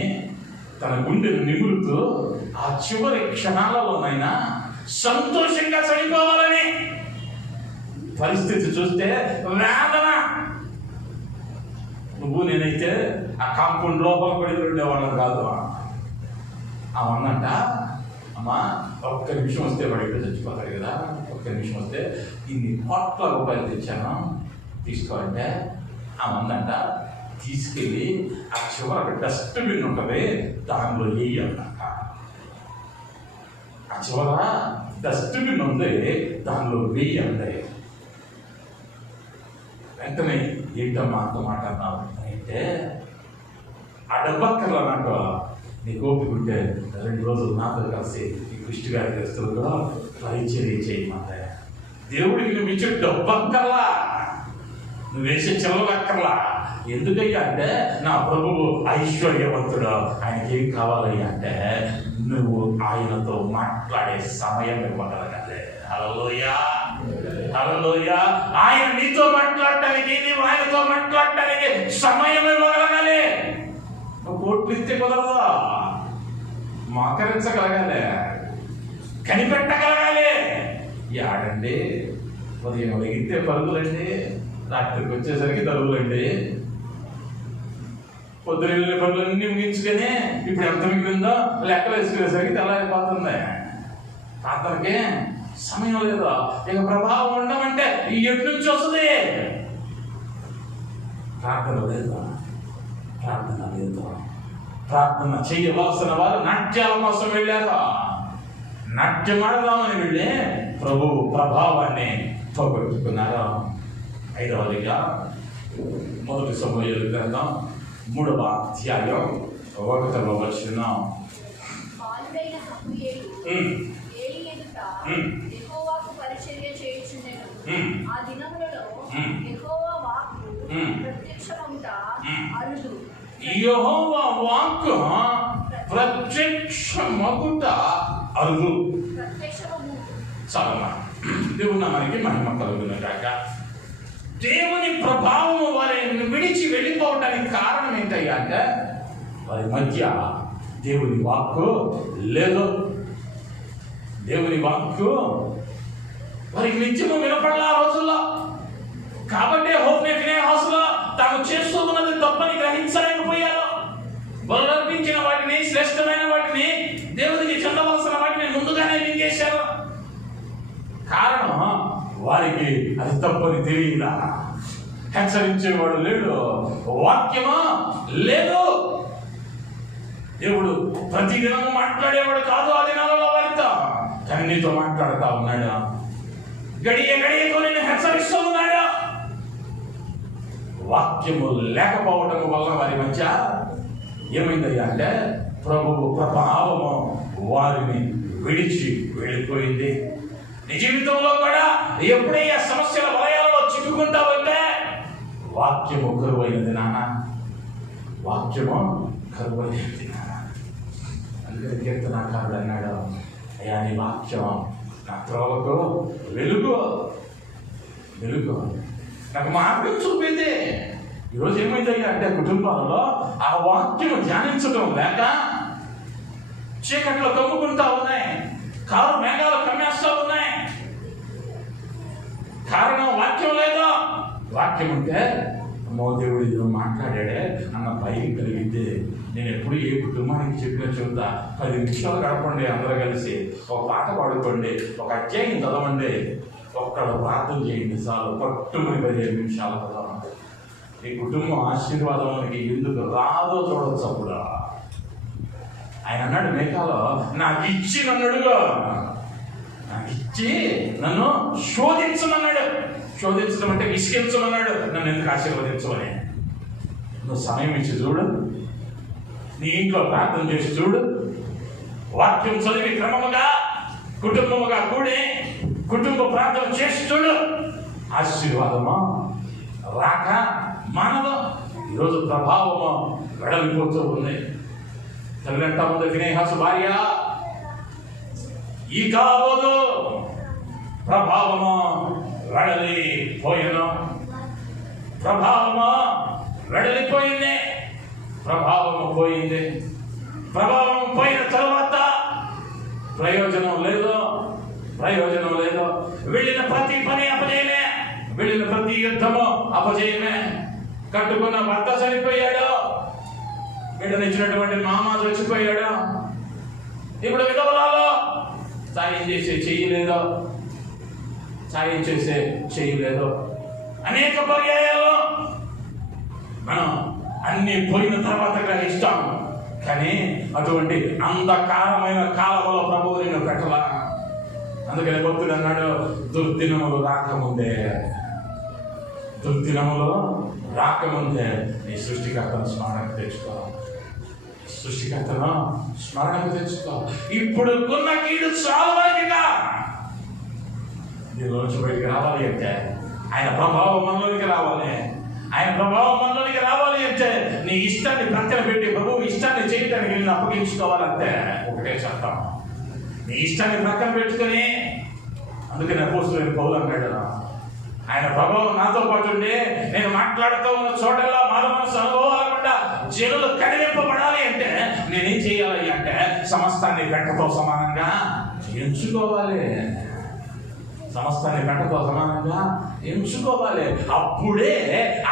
తన గుండెను నిమురుతూ ఆ చివరి క్షణాలలోనైనా సంతోషంగా చనిపోవాలని. పరిస్థితి చూస్తే వేదన. నువ్వు నేనైతే ఆ కాంపౌండ్ లోపల పడి ఉండేవాళ్ళం కాదు. అవన్నంట, అమ్మా ఒక్క నిమిషం వస్తే వాడికి చచ్చిపోతారు కదా, ఒక్క నిమిషం వస్తే ఇన్ని కోట్ల రూపాయలు తెచ్చాను తీసుకోవాలంటే అవన్నంట తీసుకెళ్ళి ఆ చివరికి డస్ట్బిన్ ఉంటుంది, దానిలో వేయాలంట. ఆ చివర డస్ట్బిన్ ఉంది, దానిలో వేయండి. వెంటనే ఏంటమ్మా అంత మాట అన్నావు అంటే, ఆ డబ్బక్కర్లో నాకు నీకు ఓపిక ఉంటే 2 రోజులు నాతో కలిసి ఈ కుష్టి వ్యాధిగ్రస్తులతో పరిచర్య చేయమంటే, దేవుడికి నువ్వు ఇచ్చే డబ్బక్కర్లా, నువ్వు వేసే చెల్లవక్కర్లా. ఎందుకయ్యా అంటే నా ప్రభువు ఐశ్వర్యవంతుడు, ఆయనకి ఏం కావాలయ్యా అంటే నువ్వు ఆయనతో మాట్లాడే సమయం ఇవ్వగలగాలి. హల్లెలూయా, హల్లెలూయా. ఆయన నీతో మాట్లాడటానికి, నీవు ఆయనతో మాట్లాడటానికి సమయం ఇవ్వగలగాలి. నువ్వు కోట్లు ఇస్తే కుదరదు, మోకరించగలగాలి, కనిపెట్టగలగాలి. యాడండి ఉదయం వెగితే పరుగులండి, రాత్రికి వచ్చేసరికి దరువులండి. పొద్దున పనులన్నీ ముగించుకొని ఇప్పుడు ఎంత మిగిలిందో లెక్కలు వేసుకునేసరికి తెల్లారిపోతుంది. ప్రార్థనకి సమయం లేదు. ఇక ప్రభావం ఉండమంటే ఎటు నుంచి వస్తుంది? ప్రార్థన లేదు, ప్రార్థన లేదు. ప్రార్థన చేయవలసిన వారు నాట్యాల కోసం వెళ్ళారు. నాట్యం ఆడదామని వెళ్ళి ప్రభువు ప్రభావాన్ని పోగొట్టుకున్నారు. 5వదిగా 1 సమూయేలు గ్రంథం 3వ అధ్యాయం 1వ వచనం. బాలుడైన సమూయేలు ఏలీ ఎదుట యెహోవాకు పరిచర్య చేయుచుండెను. ఆ దినములలో యెహోవా వాక్కు ప్రత్యక్షమగుట యెహోవా వాక్కు ప్రత్యక్షమగుట అరుదు. చాలమ్మా, దేవుని మనకి మహిమ కలుగునుగాక. దేవుని ప్రభావము వారిని విడిచి వెళ్ళిపోవడానికి కారణం ఏంటయ్యా అంటే వారి మధ్య దేవుని వాక్కు లేదు. దేవుని వాక్కు వారికి నిత్యము వినపడాల ఆ రోజుల్లో. కాబట్టి హోప్నే ఫినెహాసులో తాము చేస్తూ ఉన్నది తప్పని గ్రహించలేకపోయారు. వాళ్ళు అర్పించిన వాటిని, శ్రేష్టమైన వాటిని, దేవునికి చెందవలసిన వాటిని ముందుగానే మింగేశారు. కారణం వారికి అది తప్పని తెలియదా. హెచ్చరించేవాడు లేడు, వాక్యమా లేదు. దేవుడు ప్రతిదినము మాట్లాడేవాడు కాదు ఆ దినాలలో వారితో. కన్నీతో మాట్లాడుతూ ఉన్నాడు, గడియ గడియతో నేను హెచ్చరిస్తూ ఉన్నాడు. వాక్యము లేకపోవడం వల్ల వారి మధ్య ఏమైందయ్యా అంటే ప్రభువు ప్రభావము వారిని విడిచి వెళ్ళిపోయింది. నీ జీవితంలో కూడా ఎప్పుడైనా సమస్యల వలయాలలో చిక్కుకుంటావంటే వాక్యము కరువైనది నాన్న, వాక్యము కరువైనది నాన్న. అందుకని కీర్తనాకారుడు అన్నాడు, అయ్యా నీ వాక్యం నా త్రోవకు వెలుగు, వెలుగు నాకు మార్గం చూపింది. ఈరోజు ఏమైందయ్యా అంటే కుటుంబాలలో ఆ వాక్యం ధ్యానించడం లేక చీకట్లో కమ్ముకుంటా ఉన్నాయి, కారు మేఘాలు కమ్మేస్తూ ఉన్నాయి. కారణం వాక్యం లేదా. వాక్యం ఉంటే అమ్మో దేవుడు ఇది మాట్లాడాడే అన్న భయం కలిగితే నేను ఎప్పుడు ఏ కుటుంబానికి చెప్పినా చెబుతా, 10 నిమిషాలు గడపండి, అందరూ కలిసి ఒక పాట పాడుకోండి, ఒక అధ్యాయం చదవండి, ఒక్కడ ప్రార్థన చేయండి, చాలు పట్టుమని 15 నిమిషాల కదా. ఈ కుటుంబం ఆశీర్వాదానికి ఎందుకు రాదో చూడవచ్చు. అప్పుడు ఆయన అన్నాడు మేఘాలో, నాకు ఇచ్చి నన్ను అడుగు, నాకు ఇచ్చి నన్ను శోధించమన్నాడు. శోధించడం అంటే విసిగించమన్నాడు. నన్ను ఎందుకు ఆశీర్వదించమని. నువ్వు సమయం ఇచ్చి చూడు, నీ ఇంట్లో ప్రార్థన చేసి చూడు, వాక్యం చదివి క్రమముగా కుటుంబముగా కూడి కుటుంబ ప్రార్థన చేసి చూడు, ఆశీర్వాదము రాక మానదు. ఈరోజు ప్రభావము వెడలిపోతూ ఉంది. తల్లిదండ్రుల ముందు ఫినెహాసు భార్య ఈ కావదు, ప్రభావము వెడలిపోయిన, ప్రభావము వెడలిపోయింది, ప్రభావము పోయింది. ప్రభావం పోయిన తర్వాత ప్రయోజనం లేదు, ప్రయోజనం లేదు. వెళ్ళిన ప్రతి పని అపజయమే, వెళ్ళిన ప్రతి యుద్ధము అపజయమే. కట్టుకున్న భర్త చనిపోయాడు, బిడ్డనిచ్చినటువంటి మామ చచ్చిపోయాడు. ఇప్పుడు విధవరాలు సాయం చేసే చెయ్యలేదు, సాయం చేసే చెయ్యలేదు. అనేక పర్యాయాలు మనం అన్ని పోయిన తర్వాత గ్రహిస్తాం. కానీ అటువంటి అంధకారమైన కాలంలో ప్రభువు నిన్ను పెట్టలా. అందుకని భక్తుడు అన్నాడు, దుర్దినములు రాకముందే, దుర్దినములు రాకముందే నీ సృష్టికర్తను స్మరణకు తెచ్చుకో, సృష్టికర్తను స్మరణకు తెచ్చుకో. ఇప్పుడు కొన్న కీడు చాలవాకిగా దీనిలోంచి బయటికి రావాలి అంటే ఆయన ప్రభావం మనలోనికి రావాలి. ఆయన ప్రభావం మనలోనికి రావాలి అంటే నీ ఇష్టాన్ని ప్రక్కన పెట్టి ప్రభువు ఇష్టాన్ని చేయడానికి నేను అప్పగించుకోవాలంటే ఒకటే చట్టం, నీ ఇష్టాన్ని ప్రక్కన పెట్టుకొని. అందుకని అపోస్తలుడైన పౌలు అన్నాడు, ఆయన ప్రభావం నాతో పాటు ఉండి నేను మాట్లాడుతూ ఉన్న చోటల్లో మారు మనసు అనుభవాలకుండా జనులు కడిలింపబడాలి అంటే నేనేం చేయాలి అంటే సమస్తాన్ని గంటతో సమానంగా ఎంచుకోవాలి, సమస్తాన్ని గంటతో సమానంగా ఎంచుకోవాలి. అప్పుడే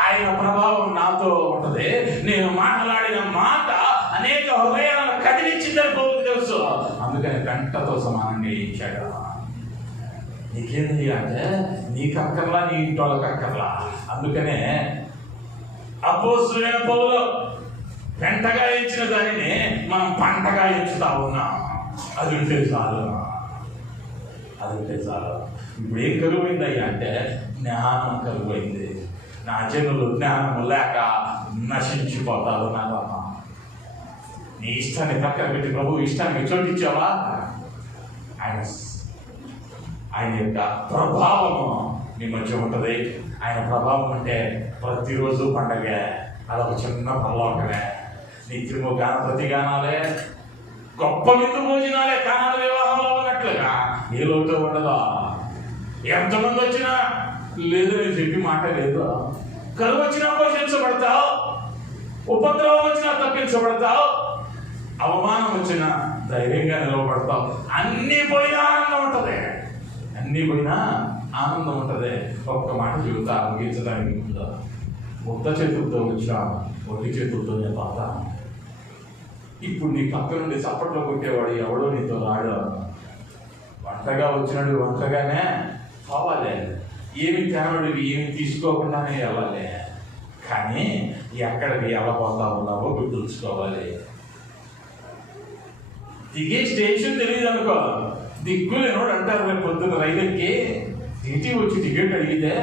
ఆయన ప్రభావం నాతో ఉంటుంది. నేను మాట్లాడిన మాట అనేక హృదయాలను కదిలించిందని పౌలుకు తెలుసు. అందుకని గంటతో సమానంగా ఇచ్చాడు. నీకేంది అంటే నీకు అక్కర్లా, నీ ఇంటి వాళ్ళకి అక్కర్లా. అందుకనే అపోస్తలుడైన పౌలు పెంటగా ఇచ్చిన దానిని మనం పంటగా ఇచ్చుతా ఉన్నాం. అది ఉంటే చాలు, అది ఉంటే చాలు. ఇప్పుడు ఏం కరువైందయ్యా అంటే జ్ఞానం కరువైంది. నా జనులు జ్ఞానము లేక నశించిపోతారు. నాదమ్మ, నీ ఇష్టాన్ని పక్కన పెట్టి ప్రభు ఇష్టానికి చోటిచ్చావా? ఆయన యొక్క ప్రభావము నీ మధ్య ఉంటుంది. ఆయన ప్రభావం అంటే ప్రతిరోజు పండగే, అదొక చిన్న పర్లోకమే. నిత్యము గణపతి గానాలే, గొప్ప విందు భోజనాలే కానాల వివాహంలో ఉన్నట్లుగా ఏ లోటు ఉండదా? ఎంతమంది వచ్చినా లేదు నేను చెప్పి మాట లేదు. కరువు వచ్చినా పోషించబడతావు, ఉపద్రవం వచ్చినా తప్పించబడతావు, అవమానం వచ్చినా ధైర్యంగా నిలవబడతావు. అన్ని పోయినా ఆనందం ఉంటుంది, అన్ని పోయినా ఆనందం ఉంటుంది. ఒక్క మాట చెబుతా ముగించడానికి ముందు, ముద్ద చేతులతో వచ్చా ఒట్టి చేతులతోనే పాత. ఇప్పుడు నీ పక్క నుండి చప్పట్లో కొట్టేవాడు ఎవడో నీతో రాడు. వంటగా వచ్చినాడు వంటగానే పోవాలి, ఏమి తేనడు ఏమి తీసుకోకుండానే వెళ్ళాలి. కానీ ఎక్కడికి వెళ్ళబోతా ఉన్నావో గుర్తుంచుకోవాలి. దిగే స్టేషన్ తెలియదు అనుకో, దిక్కులేనోడు అంటారు. రేపు పొద్దున్న రైలుకి టీటీ వచ్చి టికెట్ అడిగితే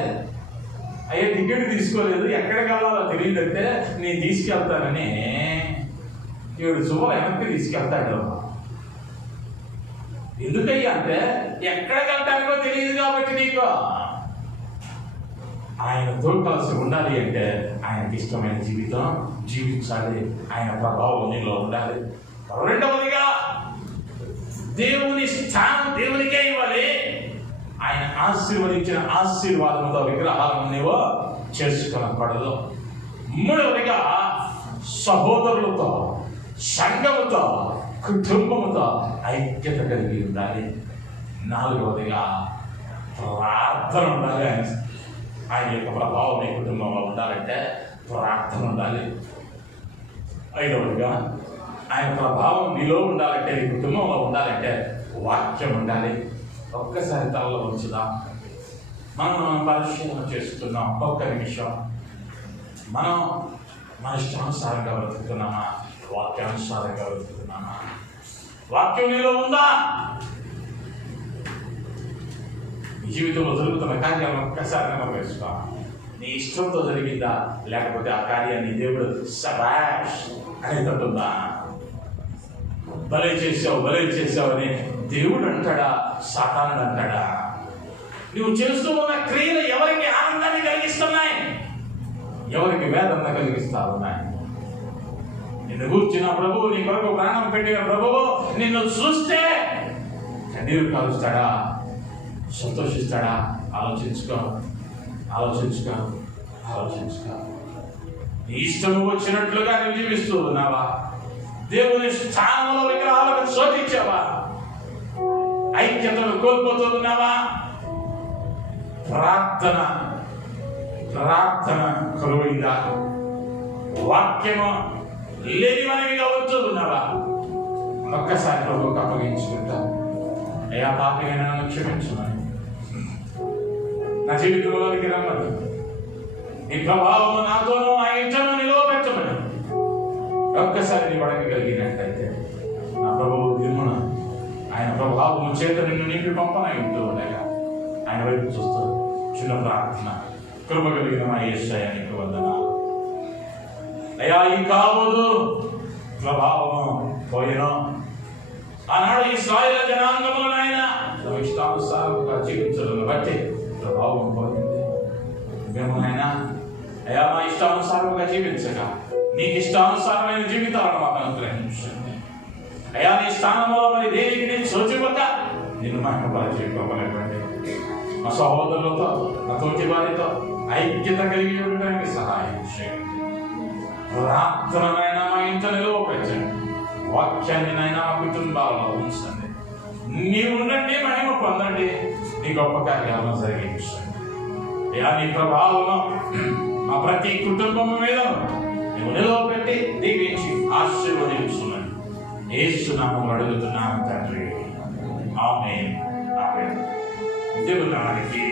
అయ్యా టికెట్ తీసుకోలేదు, ఎక్కడికి వెళ్ళాలో తెలియదంటే నేను తీసుకెళ్తానని 7 సుమలు వెనక్కి తీసుకెళ్తాడు. ఎందుకయ్యా అంటే ఎక్కడికి వెళ్తానికో తెలియదు కాబట్టి. నీకు ఆయనతో కలిసి ఉండాలి అంటే ఆయనకి ఇష్టమైన జీవితం జీవించాలి, ఆయన ప్రభావం నీలో ఉండాలి. రెండవదిగా దేవుని స్థానం దేవునికే ఇవ్వాలి. ఆయన ఆశీర్వదించిన ఆశీర్వాదంతో విగ్రహాలను నీవు చేసుకునకూడదు. మూడవదిగా సహోదరులతో, సంఘముతో, కుటుంబముతో ఐక్యత కలిగి ఉండాలి. నాలుగవదిగా ప్రార్థన ఉండాలి. ఆయన యొక్క ప్రభావం మీ కుటుంబంలో ఉండాలంటే ప్రార్థన ఉండాలి. ఐదవదిగా ఆయన ప్రభావం మీలో ఉండాలంటే, మీ కుటుంబంలో ఉండాలంటే వాక్యం ఉండాలి. ఒక్కసారి తలలో ఉంచుదాం. మనం పరిశీలన చేస్తున్నాం. ఒక్క నిమిషం. మనం మన ఇష్టానుసారంగా బ్రతుకుతున్నామా, వాక్యానుసారంగా బ్రతుకుతున్నామా? వాక్యం నీలో ఉందా? నీ జీవితంలో జరుగుతున్న కార్యాలను ఒక్కసారి నెరవేర్చుకో. నీ ఇష్టంతో జరిగిందా, లేకపోతే ఆ కార్యాన్ని దేవుడు శభాష్ అనేటట్టుందా? భలే చేసావు అని దేవుడు అంటాడా, సాతానుడు అంటాడా? నువ్వు చేస్తూ ఉన్న క్రియలు ఎవరికి ఆనందాన్ని కలిగిస్తున్నాయి, ఎవరికి వేదన కలిగిస్తా ఉన్నాయి? నిన్ను కూర్చున్న ప్రభువు, నీ కొరకు ప్రాణం పెట్టిన ప్రభువు నిన్ను చూస్తే కన్నీరు కాలుస్తాడా, సంతోషిస్తాడా? ఆలోచించుకో. నీ ఇష్టము వచ్చినట్లుగా నువ్వు జీవిస్తూ ఉన్నావా? దేవుని స్థానంలో విగ్రహాలకు శోధించావా? ఐక్యతను కోల్పోతూ ఉన్నావా? ప్రార్థన కరువైందా? వాక్యము లేనివనివిగా వచ్చూ ఉన్నావా? ఒక్కసారి ప్రభువుకు అప్పగించుకుంటా. అయ్యా పాపిగా నన్ను క్షమించుమని, నా జీవితంలోనికి రమ్మని, నీ ప్రభావము నాతోనూ ఆ ఇంటను నిలవబెట్టమని ఒక్కసారి నీ అడగగలిగినట్లయితే నా ప్రభువు దిమ్మున ఆయన ప్రభావము చేత నిన్ను నింపి పంపనై ఉంటూ ఉండగా ఆయన వైపు చూస్తూ చిన్న ప్రార్థన. కృప కలిగిన మా యేసయ్యా నీకు వందనాలు. అయ్యా ఈ కావదు ప్రభావము పోయినో ఆనాడు ఇశ్రాయేలు జనాంగములను ఆయన తమ ఇష్టానుసారంగా జీవించడం బట్టి ప్రభావం పోయింది. మేము ఆయన అయ్యా మా ఇష్టానుసారంగా జీవించక నీకు ఇష్టానుసారమైన జీవితాలను మాకు అనుగ్రహించండి. అయ్యా నీ స్థానంలో మరి దేనికి నేను సోచివ్వక నిన్ను మహిమపరచుకోవాలనుకోండి. మా సహోదరులతో, నా తోటి వారితో ఐక్యత కలిగి ఉండడానికి సహాయం చేయండి. ప్రార్థనైనా మా ఇంట నిలువపెట్టండి. వాక్యాన్ని నైనా మా కుటుంబాలలో ఉంచండి. నీవు ఉండండి, మహిమ పొందండి, నీ గొప్ప కార్యాలను జరిగించండి. అయ్యా నీ ప్రభావం మా ప్రతి కుటుంబం మీద నువ్వు నిలవపెట్టి దీవించి ఆశీర్వదించున్నాను. యేసు నామములో అడుగుతున్నాను తండ్రి. ఆమేన్. దేవుని నామానికి